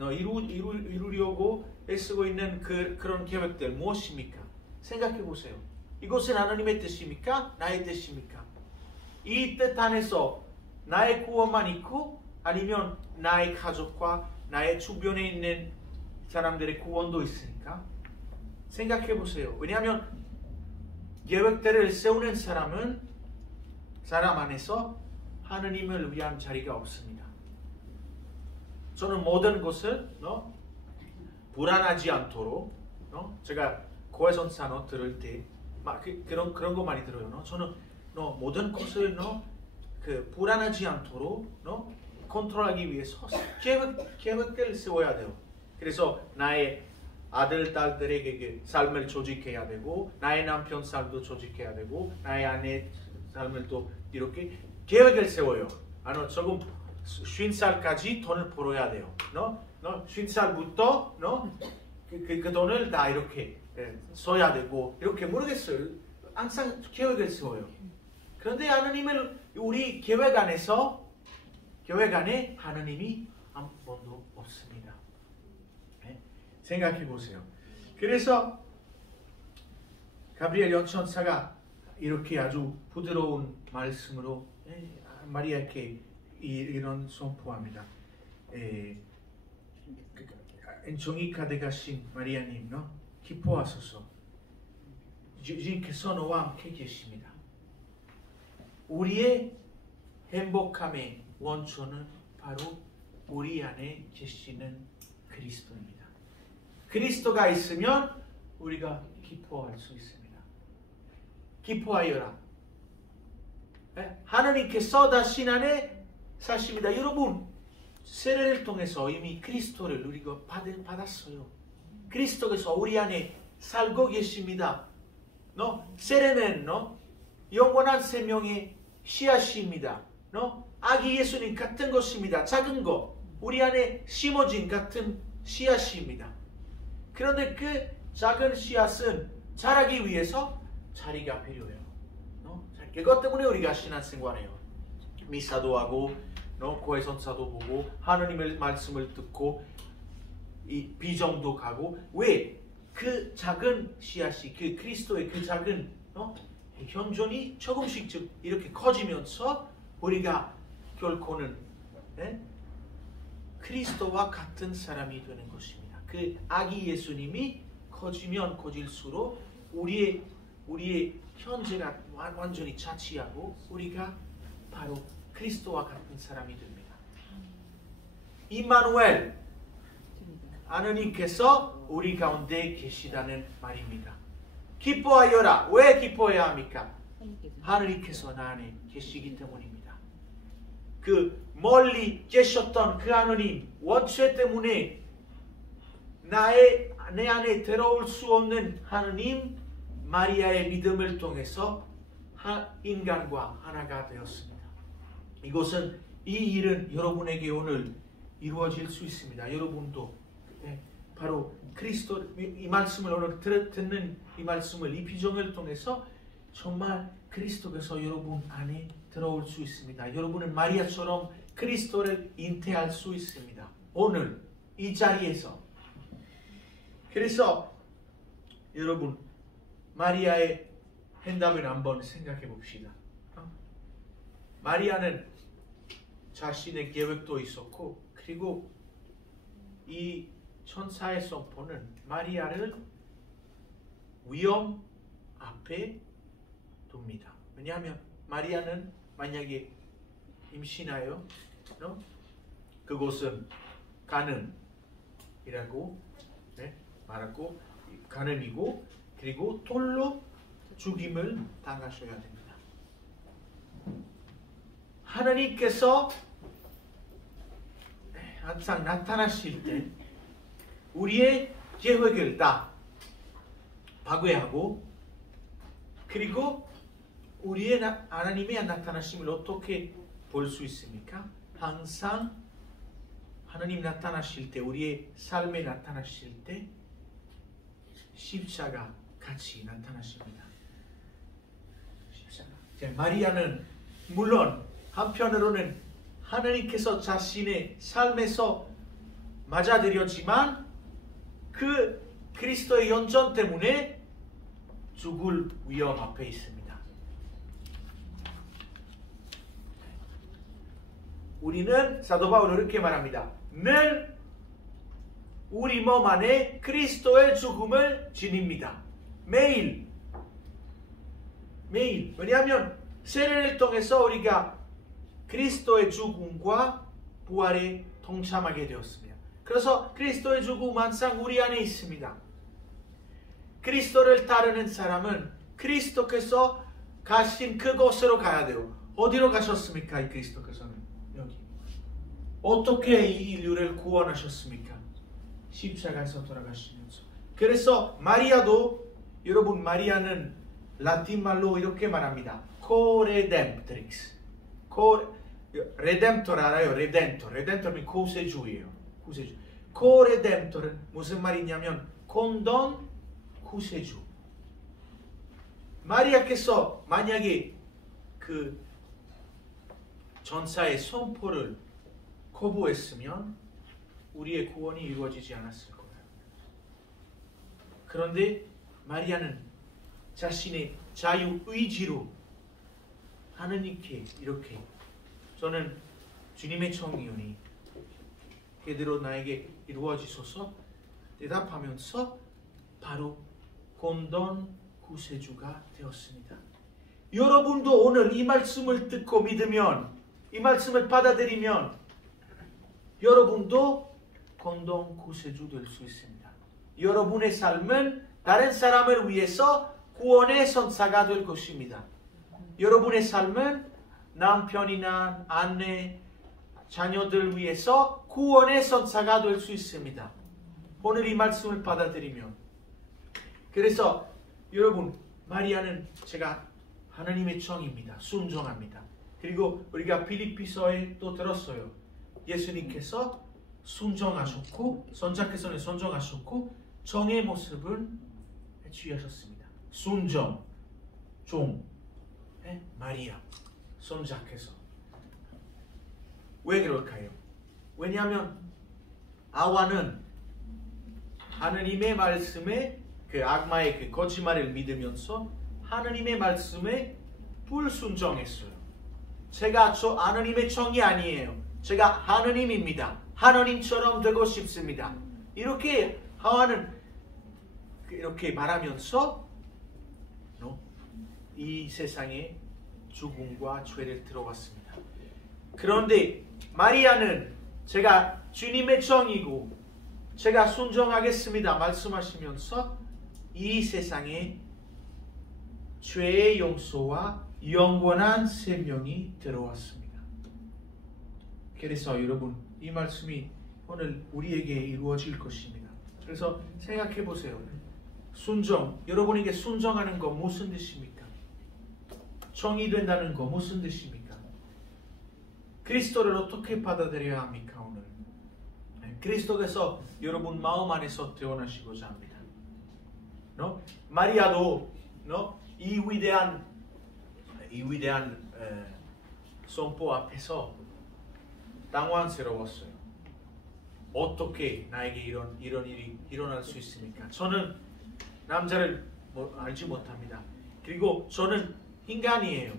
이루려고 애쓰고 있는 그런 계획들 무엇입니까? 생각해 보세요. 이것은 하나님의 뜻입니까? 나의 뜻입니까? 이 뜻 안에서 나의 구원만 있고 아니면 나의 가족과 나의 주변에 있는 사람들의 구원도 있으니까 생각해 보세요. 왜냐하면 계획들을 세우는 사람 안에서 하느님을 위한 자리가 없습니다. 저는 모든 것을 불안하지 않도록 제가 고해선사 들을 때 그런 거 많이 들어요. 저는 모든 것을 불안하지 않도록 컨트롤하기 위해서 계획을 세워야 돼요. 그래서 나의 아들, 딸들에게 삶을 조직해야 되고 나의 남편 삶도 조직해야 되고 나의 아내 삶을 또 이렇게 계획을 세워요. 조금 50살까지 돈을 벌어야 돼요. 50살부터 그 돈을 다 이렇게 써야 되고 이렇게 모르겠어요. 항상 계획을 세워요. 그런데 하나님은 우리 계획 안에 하나님이 한 번도 없습니다. 생각해 보세요. 그래서 가브리엘 천사가 이렇게 아주 부드러운 말씀으로 마리아에게 이런 선포합니다. 정이 가득하신 마리아님, 기뻐하소서. 주님께서 너와 함께 계십니다. 우리의 행복함의 원천은 바로 우리 안에 계시는 그리스도입니다. 그리스도가 있으면 우리가 기뻐할 수 있습니다. 기뻐하여라. 하나님께서 당신 안에 사십니다. 여러분, 세례를 통해서 이미 그리스도를 우리가 받았어요. 그리스도께서 우리 안에 살고 계십니다. 세례는 영원한 생명의 씨앗입니다. 아기 예수님 같은 것입니다. 작은 것, 우리 안에 심어진 같은 씨앗입니다. 그런데 그 작은 씨앗은 자라기 위해서 자리가 필요해요. 그것 때문에 우리가 신앙생활해요. 미사도 하고 고해선사도 보고 하나님의 말씀을 듣고 이 비전도 가고, 왜? 그 작은 씨앗이 그 그리스도의 그 작은 현존이 조금씩 이렇게 커지면서 우리가 결코는 그리스도와 같은 사람이 되는 것입니다. 그 아기 예수님이 커지면 커질수록 우리의 현재가 완전히 자취하고 우리가 바로 그리스도와 같은 사람이 됩니다. 임마누엘, 하느님께서 우리 가운데 계시다는 말입니다. 기뻐하여라. 왜 기뻐해야 합니까? 하느님께서 나 안에 계시기 때문입니다. 그 멀리 계셨던 그 하느님, 원죄 때문에 내 안에 들어올 수 없는 하느님, 마리아의 믿음을 통해서 인간과 하나가 되었습니다. 이것은 이 일은 여러분에게 오늘 이루어질 수 있습니다. 여러분도 바로 그리스도 이 말씀을 오늘 듣는 이 말씀을 이 비전을 통해서 정말 그리스도께서 여러분 안에 들어올 수 있습니다. 여러분은 마리아처럼 그리스도를 잉태할 수 있습니다. 오늘 이 자리에서. 그래서 여러분 마리아의 행답을 한번 생각해 봅시다. 마리아는 자신의 계획도 있었고 그리고 이 천사의 선포는 마리아를 위험 앞에 둡니다. 왜냐하면 마리아는 만약에 임신하여 그곳은 가늠이라고 말하고 가늠이고 그리고 돌로 죽임을 당하셔야 됩니다. 하나님께서 항상 나타나실 때 우리의 계획을 다 파괴하고 그리고 우리의 하나님의 나타나심을 어떻게 볼 수 있습니까? 항상 하나님 나타나실 때 우리의 삶에 나타나실 때 십자가 같이 나타나십니다. 십자가. 마리아는 물론 한편으로는 하나님께서 자신의 삶에서 맞아들였지만 그 그리스도의 연전 때문에 죽을 위험 앞에 있습니다. 우리는 사도 바울은 이렇게 말합니다. 늘 우리 몸 안에 그리스도의 죽음을 지닙니다. 매일. 왜냐하면 세례를 통해서 우리가 그리스도의 죽음과 부활에 동참하게 되었습니다. 그래서 그리스도의 죽음 항상 우리 안에 있습니다. 그리스도를 따르는 사람은 그리스도께서 가신 그곳으로 가야 돼요. 어디로 가셨습니까? 이 그리스도께서는 여기. 어떻게 이 인류를 구원하셨습니까? 십자가에서 돌아가시면서. 그래서 마리아도 여러분 마리아는 라틴 말로 이렇게 말합니다. 코레뎀트릭스. 레뎀토를 알아요? 레덴토는 구세주예요. 구세주. 코레뎀토는 무슨 말이냐면 공동 구세주. 마리아께서 만약에 그 전사의 선포를 거부했으면 우리의 구원이 이루어지지 않았을 거예요. 그런데 마리아는 자신의 자유의지로 하느님께 이렇게 저는 주님의 청이오니 그대로 나에게 이루어지소서 대답하면서 바로 공동 구세주가 되었습니다. 여러분도 오늘 이 말씀을 듣고 믿으면 이 말씀을 받아들이면 여러분도 공동 구세주 될 수 있습니다. 여러분의 삶은 다른 사람을 위해서 구원의 선사가 될 것입니다. 여러분의 삶은 남편이나 아내, 자녀들 위해서 구원의 선사가 될 수 있습니다. 오늘 이 말씀을 받아들이면. 그래서 여러분 마리아는 제가 하나님의 청입니다. 순종합니다. 그리고 우리가 빌립비서에 또 들었어요. 예수님께서 순종하셨고 선자께서는 순종하셨고 정의 모습을 취하셨습니다. 순종, 종, 마리아, 선자께서. 왜 그럴까요? 왜냐하면 하와는 하느님의 말씀에 그 악마의 그 거짓말을 믿으면서 하느님의 말씀에 불순종했어요. 제가 하느님의 청이 아니에요. 제가 하느님입니다. 하느님처럼 되고 싶습니다. 이렇게 하와는 이렇게 말하면서 이 세상에 죽음과 죄를 들어왔습니다. 그런데 마리아는 제가 주님의 정이고 제가 순종하겠습니다 말씀하시면서 이 세상에 죄의 용서와 영원한 생명이 들어왔습니다. 그래서 여러분 이 말씀이 오늘 우리에게 이루어질 것입니다. 그래서 생각해 보세요. 순종, 여러분에게 순종하는 거 무슨 뜻입니까? 정이 된다는 거 무슨 뜻입니까? 그리스도를 어떻게 받아들여야 합니까 오늘? 그리스도께서 여러분 마음 안에서 태어나시고자 합니다. 마리아도 이 위대한 선포 앞에서 당황스러웠어요. 어떻게 나에게 이런 일이 일어날 수 있습니까? 저는 남자를 알지 못합니다. 그리고 저는 인간이에요.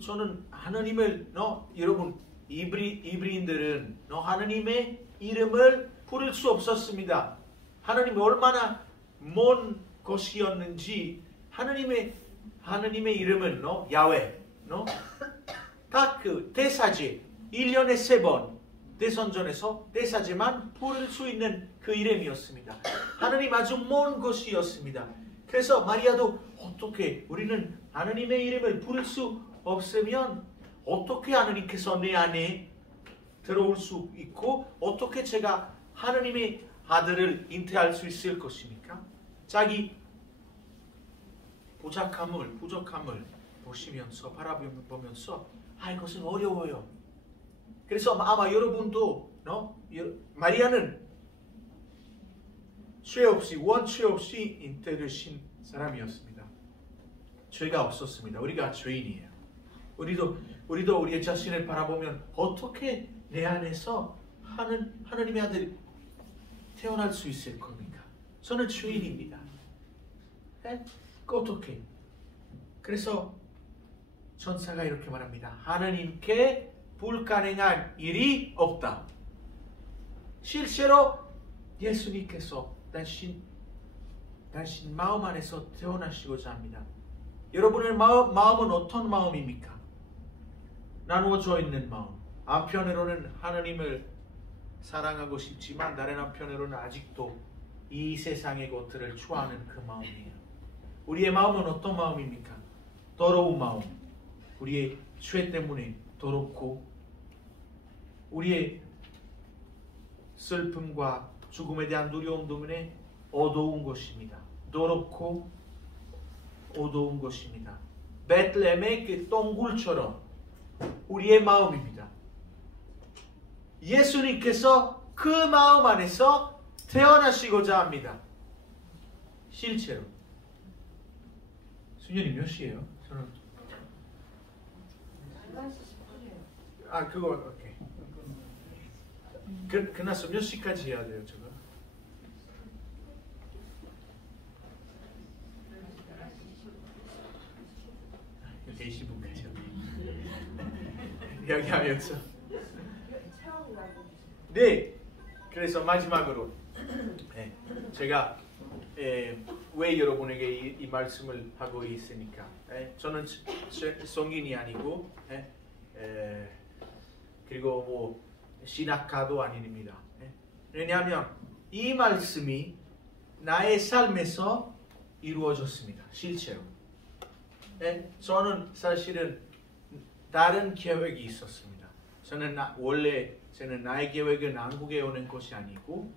저는 하나님을 여러분 이브리인들은 하나님의 이름을 부를 수 없었습니다. 하나님이 얼마나 먼 것이었는지 하나님의 이름은 야훼 딱 그 대사제 1년에 3번 대선전에서 대사제만 부를 수 있는 그 이름이었습니다. 하나님 아주 먼 것이었습니다. 그래서 마리아도 어떻게 우리는 하나님의 이름을 부를 수 없으면 어떻게 하나님께서 내 안에 들어올 수 있고 어떻게 제가 하나님의 아들을 잉태할 수 있을 것입니까? 자기 부족함을 보시면서 바라보면서 이것은 어려워요. 그래서 아마 여러분도 마리아는 원죄 없이 잉태되신 사람이었습니다. 죄가 없었습니다. 우리가 죄인이에요. 우리도 우리의 자신을 바라보면 어떻게 내 안에서 하나님의 아들이 태어날 수 있을 겁니까? 저는 죄인입니다. 어떻게? 그래서 천사가 이렇게 말합니다. 하나님께 불가능한 일이 없다. 실제로 예수님께서 당신 마음 안에서 태어나시고자 합니다. 여러분의 마음은 어떤 마음입니까? 나누어져 있는 마음. 한편으로는 하나님을 사랑하고 싶지만 다른 한편으로는 아직도 이 세상의 것들을 좋아하는 그 마음이에요. 우리의 마음은 어떤 마음입니까? 더러운 마음. 우리의 죄 때문에 더럽고 우리의 슬픔과 죽음에 대한 두려움 때문에 어두운 것입니다. 더럽고 어두운 것입니다. 베들레헴의 그 동굴처럼 우리의 마음입니다. 예수님께서 그 마음 안에서 태어나시고자 합니다. 실제로. 수년이 몇 시예요? 저는 그거 오케이. 끝나서 몇 시까지 해야 돼요, 저거? 4시분까지 이야기하면서 그래서 마지막으로 제가 왜 여러분에게 이 말씀을 하고 있으니까 저는 성인이 아니고 그리고 뭐 신학가도 아닙니다. 왜냐하면 이 말씀이 나의 삶에서 이루어졌습니다. 실제로. 저는 사실은 다른 계획이 있었습니다. 원래 나의 계획은 한국에 오는 것이 아니고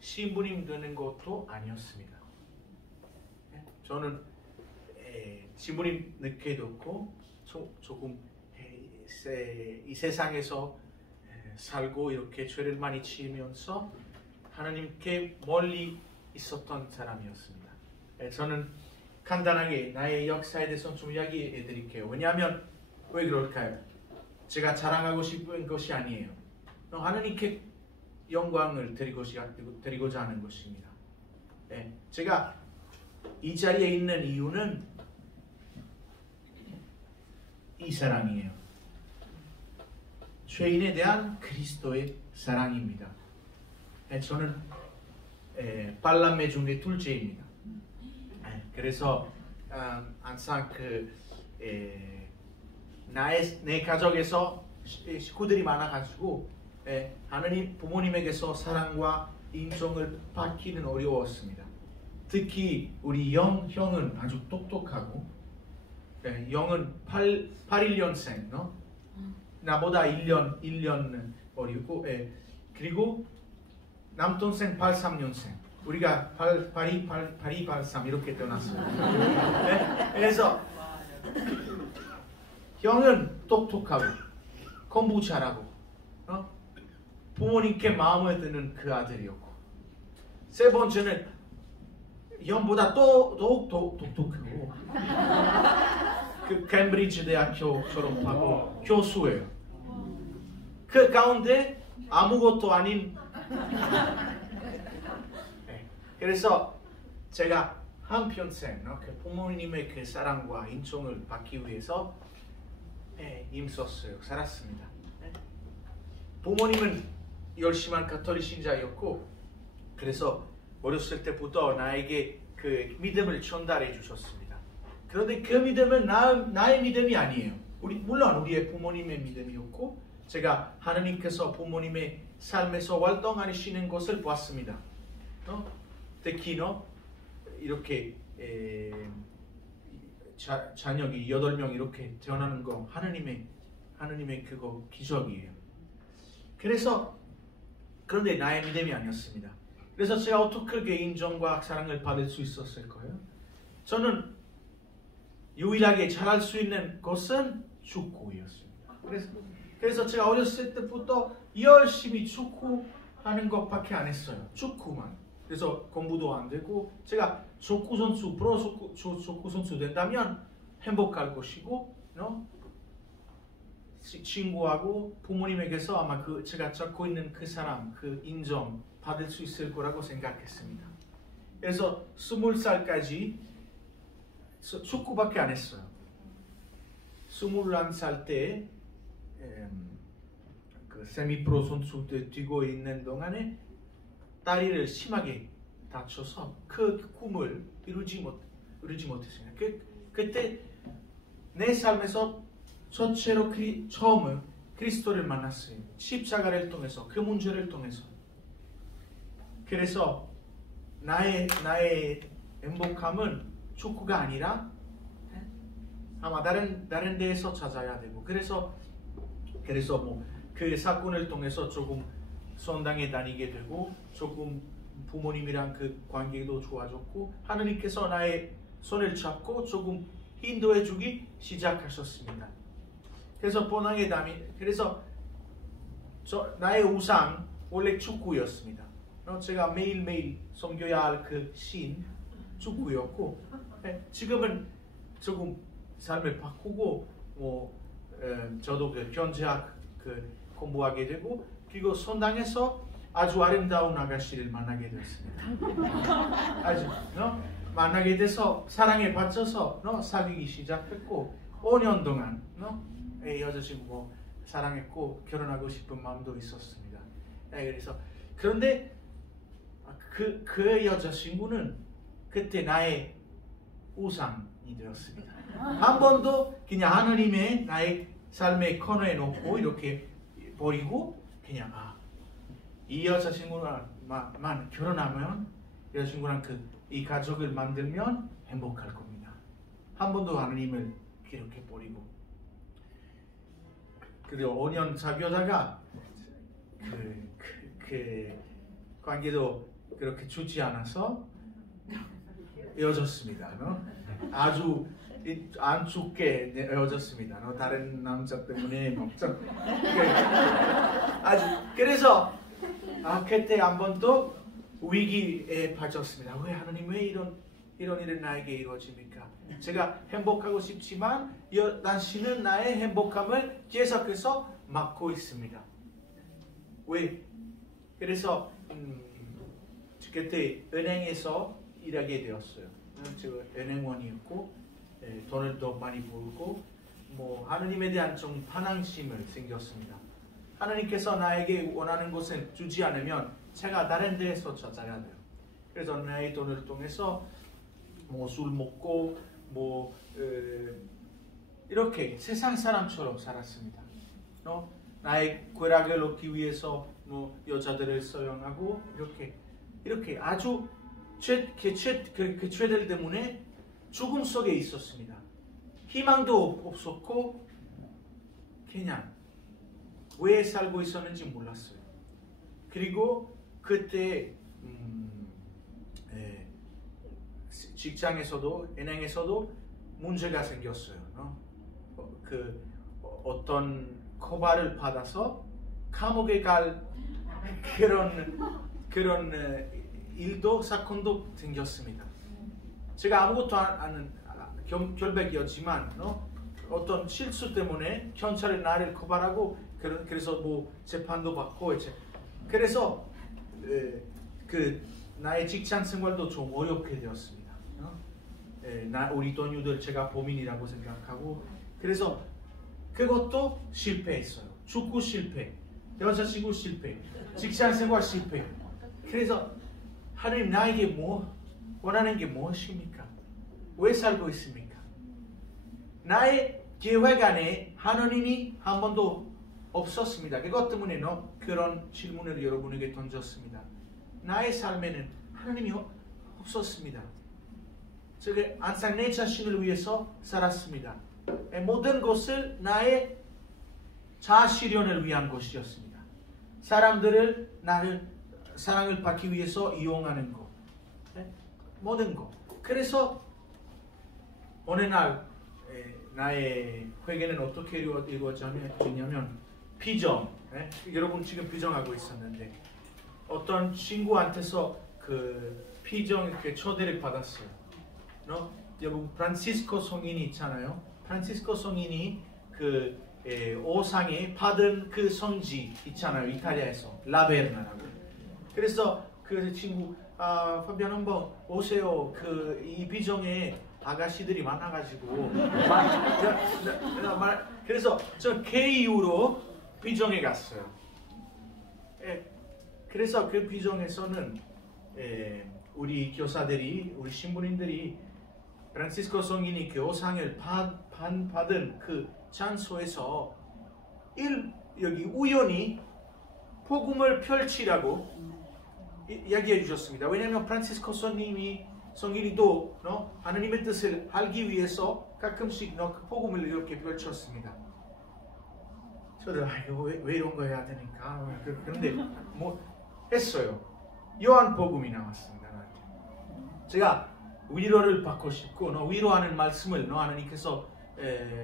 신부님 되는 것도 아니었습니다. 저는 신부님 늦게 듣고 조금 이 세상에서 살고 이렇게 죄를 많이 지으면서 하나님께 멀리 있었던 사람이었습니다. 저는 간단하게 나의 역사에 대해서 좀 이야기해 드릴게요. 왜냐하면 왜 그럴까요? 제가 자랑하고 싶은 것이 아니에요. 하나님께 영광을 드리고자 하는 것입니다. 제가 이 자리에 있는 이유는 이 사랑이에요. 죄인에 대한 그리스도의 사랑입니다. 저는 빨람매 중에 둘째입니다. 그래서 항상 내 가족에서 식구들이 많아가지고 하나님 부모님에게서 사랑과 인정을 받기는 어려웠습니다. 특히 우리 형은 아주 똑똑하고 형은 81년생 나보다 1년 어리고 그리고 남동생 83년생 우리가 8283 이렇게 태어났어요. 그래서 형은 똑똑하고 공부 잘하고 부모님께 마음에 드는 그 아들이었고 세 번째는 형보다 또 똑똑하고 그 캠브리지 대학교 졸업하고 교수예요. 그 가운데 아무것도 아닌 그래서 제가 한평생 그 부모님의 그 사랑과 인정을 받기 위해서 힘썼어요. 살았습니다. 부모님은 열심한 가톨릭 신자였고 그래서 어렸을 때부터 나에게 그 믿음을 전달해 주셨습니다. 그런데 그 믿음은 나의 믿음이 아니에요. 물론 우리의 부모님의 믿음이었고 제가 하나님께서 부모님의 삶에서 활동하시는 것을 보았습니다. 특히 이렇게 자녀이 8명 이렇게 태어나는 거 하나님의 그거 기적이에요. 그런데 나의 믿음이 아니었습니다. 그래서 제가 어떻게 인정과 사랑을 받을 수 있었을까요? 저는 유일하게 잘할 수 있는 것은 축구였습니다. 그래서 제가 어렸을 때부터 열심히 축구하는 것밖에 안 했어요. 축구만. 그래서 공부도 안 되고 제가 축구 선수, 프로 축구 선수 된다면 행복할 것이고, 친구하고 부모님에게서 아마 제가 찾고 있는 그 사람, 그 인정 받을 수 있을 거라고 생각했습니다. 그래서 20살까지 축구밖에 안 했어요. 21살 때 그 세미프로 선수들 뛰고 있는 동안에 다리를 심하게 다쳐서 그 꿈을 이루지 못했습니다. 그때 내 삶에서 첫째로 처음은 그리스도를 만났어요. 십자가를 통해서 그 문제를 통해서. 그래서 나의 행복함은 축구가 아니라 아마 다른 데에서 찾아야 되고 그래서 그 사건을 통해서 조금 성당에 다니게 되고 조금 부모님이랑 그 관계도 좋아졌고 하나님께서 나의 손을 잡고 조금 인도해 주기 시작하셨습니다. 그래서 본항에 그래서 나의 우상 원래 축구였습니다. 제가 매일매일 섬겨야 할 그 신 축구였고 지금은 조금 삶을 바꾸고 저도 그 경제학 공부하게 되고 그리고 성당에서 아주 아름다운 아가씨를 만나게 되었습니다. 아주 만나게 돼서 사랑에 빠져서 사귀기 시작했고 5년 동안 여자친구 사랑했고 결혼하고 싶은 마음도 있었습니다. 그런데 그 여자친구는 그때 나의 우상이 되었습니다. 한 번도 그냥 하나님의 나의 삶의 코너에 놓고 이렇게 버리고 그냥 이 여자친구만 결혼하면 여자친구랑 이 가족을 만들면 행복할 겁니다. 한 번도 하나님을 이렇게 버리고 그리고 5년 사귀다가 그 관계도 그렇게 좋지 않아서 헤어졌습니다. 아주 안 좋게 헤어졌습니다. 다른 남자 때문에 그래서 그때 한 번 또 위기에 빠졌습니다. 왜 하나님 왜 이런 일은 나에게 이루어집니까? 제가 행복하고 싶지만 당신은 나의 행복함을 계속해서 막고 있습니다. 왜? 그래서 그때 은행에서 일하게 되었어요. 제가 은행원이었고 돈을 더 많이 벌고 하나님에 대한 좀 반항심을 생겼습니다. 하나님께서 나에게 원하는 것을 주지 않으면 제가 다른 데에서 찾아야 돼요. 그래서 나의 돈을 통해서 뭐 술 먹고 뭐 이렇게 세상 사람처럼 살았습니다. 나의 쾌락을 얻기 위해서 뭐 여자들을 사용하고 이렇게 아주 그 죄들 때문에 죽음 속에 있었습니다. 희망도 없었고 그냥 왜 살고 있었는지 몰랐어요. 그리고 그때 직장에서도 은행에서도 문제가 생겼어요. 어떤 고발을 받아서 감옥에 갈 그런 일도 사건도 생겼습니다. 제가 아무것도 아는 결백이었지만 어떤 실수 때문에 경찰이 나를 고발하고 그래서 뭐 재판도 받고 그래서 나의 직장 생활도 좀 어렵게 되었습니다. 우리 동료들 제가 범인이라고 생각하고 그래서 그것도 실패했어요. 죽고 실패, 여자친구 실패, 직장 생활 실패. 그래서 하나님 나에게 원하는 게 무엇입니까? 왜 살고 있습니까? 나의 계획 안에 하나님이 한 번도 없었습니다. 그것 때문에 그런 질문을 여러분에게 던졌습니다. 나의 삶에는 하나님이 없었습니다. 제가 항상 내 자신을 위해서 살았습니다. 모든 것을 나의 자아실현을 위한 것이었습니다. 나를 사랑을 받기 위해서 이용하는 것, 모든 것. 그래서 어느 날 나의 회개는 어떻게 이루어졌냐면 비정. 여러분 지금 비정하고 있었는데 어떤 친구한테서 그 비정 이렇게 초대를 받았어요. 여러분 프란시스코 성인이 있잖아요. 프란시스코 성인이 그 오상에 받은 그 성지 있잖아요. 이탈리아에서 라베르나라고. 그래서 그 친구 파비안 한번 오세요. 이 비정에 아가씨들이 많아가지고 그래서 저 K-U로 비정에 갔어요. 그래서 그 비정에서는 우리 교사들이 우리 신부님들이 프란시스코 성인이 교상을 받은 그 장소에서 여기 우연히 복음을 펼치라고 이야기해 주셨습니다. 왜냐하면 프란시스코 성인이 또 하나님의 뜻을 알기 위해서 가끔씩 그 복음을 이렇게 펼쳤습니다. 저도 이거 왜 이런 거 해야 되니까 그런데 뭐 했어요. 요한 복음이 나왔습니다. 제가 위로를 받고 싶고 위로하는 말씀을 하나님께서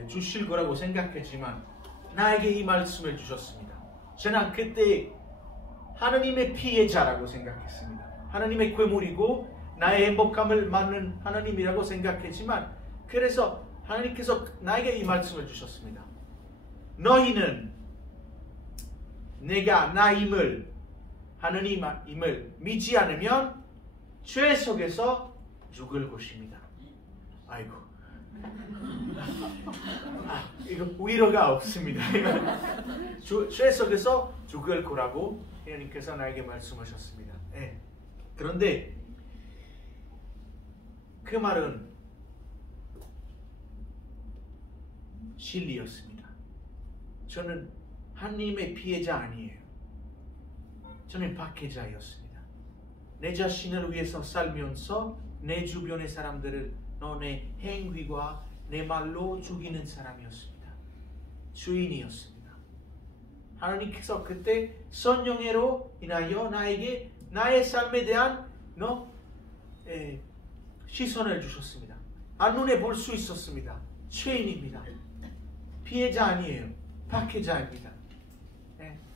주실 거라고 생각했지만 나에게 이 말씀을 주셨습니다. 저는 그때 하나님의 피해자라고 생각했습니다. 하나님의 괴물이고 나의 행복감을 막는 하나님이라고 생각했지만 그래서 하나님께서 나에게 이 말씀을 주셨습니다. 너희는 내가 나임을 하나님임을 믿지 않으면 죄 속에서 죽을 것입니다. 아이고 이거 위로가 없습니다. 죄 속에서 죽을 거라고 하나님께서 나에게 말씀하셨습니다. 그런데 그 말은 진리였습니다. 저는 하나님의 피해자 아니에요. 저는 박해자였습니다. 내 자신을 위해서 살면서 내 주변의 사람들을 내 행위와 내 말로 죽이는 사람이었습니다. 주인이었습니다. 하나님께서 그때 성령으로 인하여 나에게 나의 삶에 대한 시선을 주셨습니다. 한눈에 볼 수 있었습니다. 죄인입니다. 피해자 아니에요. 박해자입니다.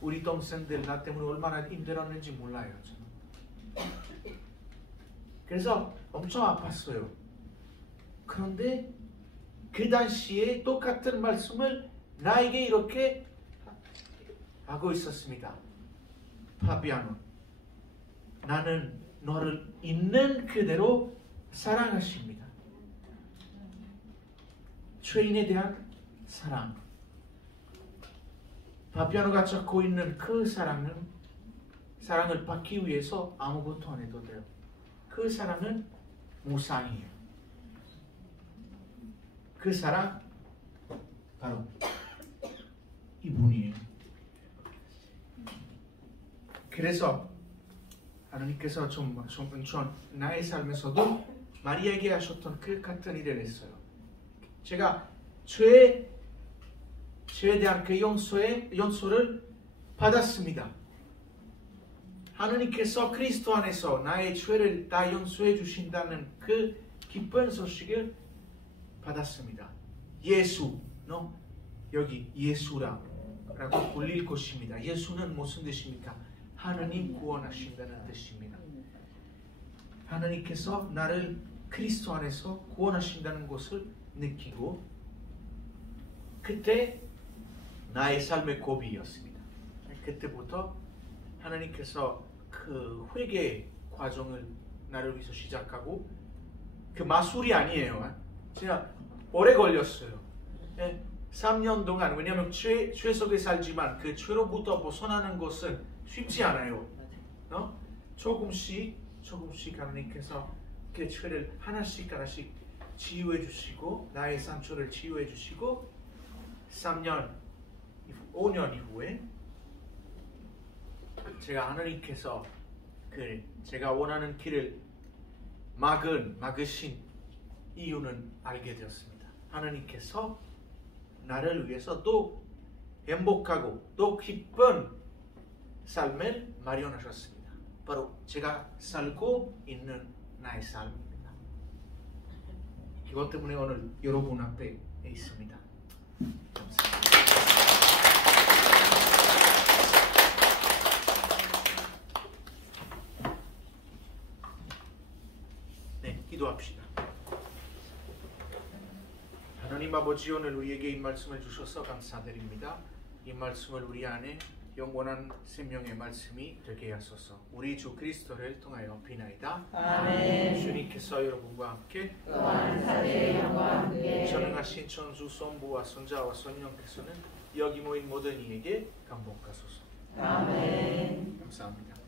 우리 동생들 나 때문에 얼마나 힘들었는지 몰라요. 저는. 그래서 엄청 아팠어요. 그런데 그 당시에 똑같은 말씀을 나에게 이렇게 하고 있었습니다. 파비아노, 나는 너를 있는 그대로 사랑하십니다. 죄인에 대한 사랑. 바비아노가 찾고 있는 그 사랑을 받기 위해서 아무것도 안 해도 돼요. 그 사랑은 무상이에요. 그 사랑 바로 이분이에요. 그래서 하나님께서 좀 나의 삶에서도 마리아에게 하셨던 그 같은 일을 했어요. 제가 죄에 대한 그 용서를 받았습니다. 하나님께서 그리스도 안에서 나의 죄를 다 용서해 주신다는 그 기쁜 소식을 받았습니다. 예수, 여기 예수라고 불릴 것입니다. 예수는 무슨 뜻입니까? 하나님 구원하신다는 뜻입니다. 하나님께서 나를 그리스도 안에서 구원하신다는 것을 느끼고 그때 나의 삶의 고비였습니다. 그때부터 하나님께서 그 회개 과정을 나를 위해서 시작하고 그 마술이 아니에요. 제가 오래 걸렸어요. 3년 동안. 왜냐하면 죄 속에 살지만 그 죄로부터 벗어나는 것은 쉽지 않아요. 조금씩 하나님께서 그 죄를 하나씩 치유해 주시고 나의 상처를 치유해 주시고 5년 이후에 제가 하나님께서 제가 원하는 길을 막으신 이유는 알게 되었습니다. 하나님께서 나를 위해서 또 행복하고 또 기쁜 삶을 마련하셨습니다. 바로 제가 살고 있는 나의 삶입니다. 이것 때문에 오늘 여러분 앞에 있습니다. 감사합니다. 기도합시다. 하나님 아버지, 오늘 우리에게 이 말씀을 주셔서 감사드립니다. 이 말씀을 우리 안에 영원한 생명의 말씀이 되게 하소서. 우리 주 그리스도를 통하여 비나이다. 아멘. 주님께서 여러분과 함께 전능하신 천주 성부와 성자와 성령께서는 여기 모인 모든 이에게 감복하소서. 아멘. 감사합니다.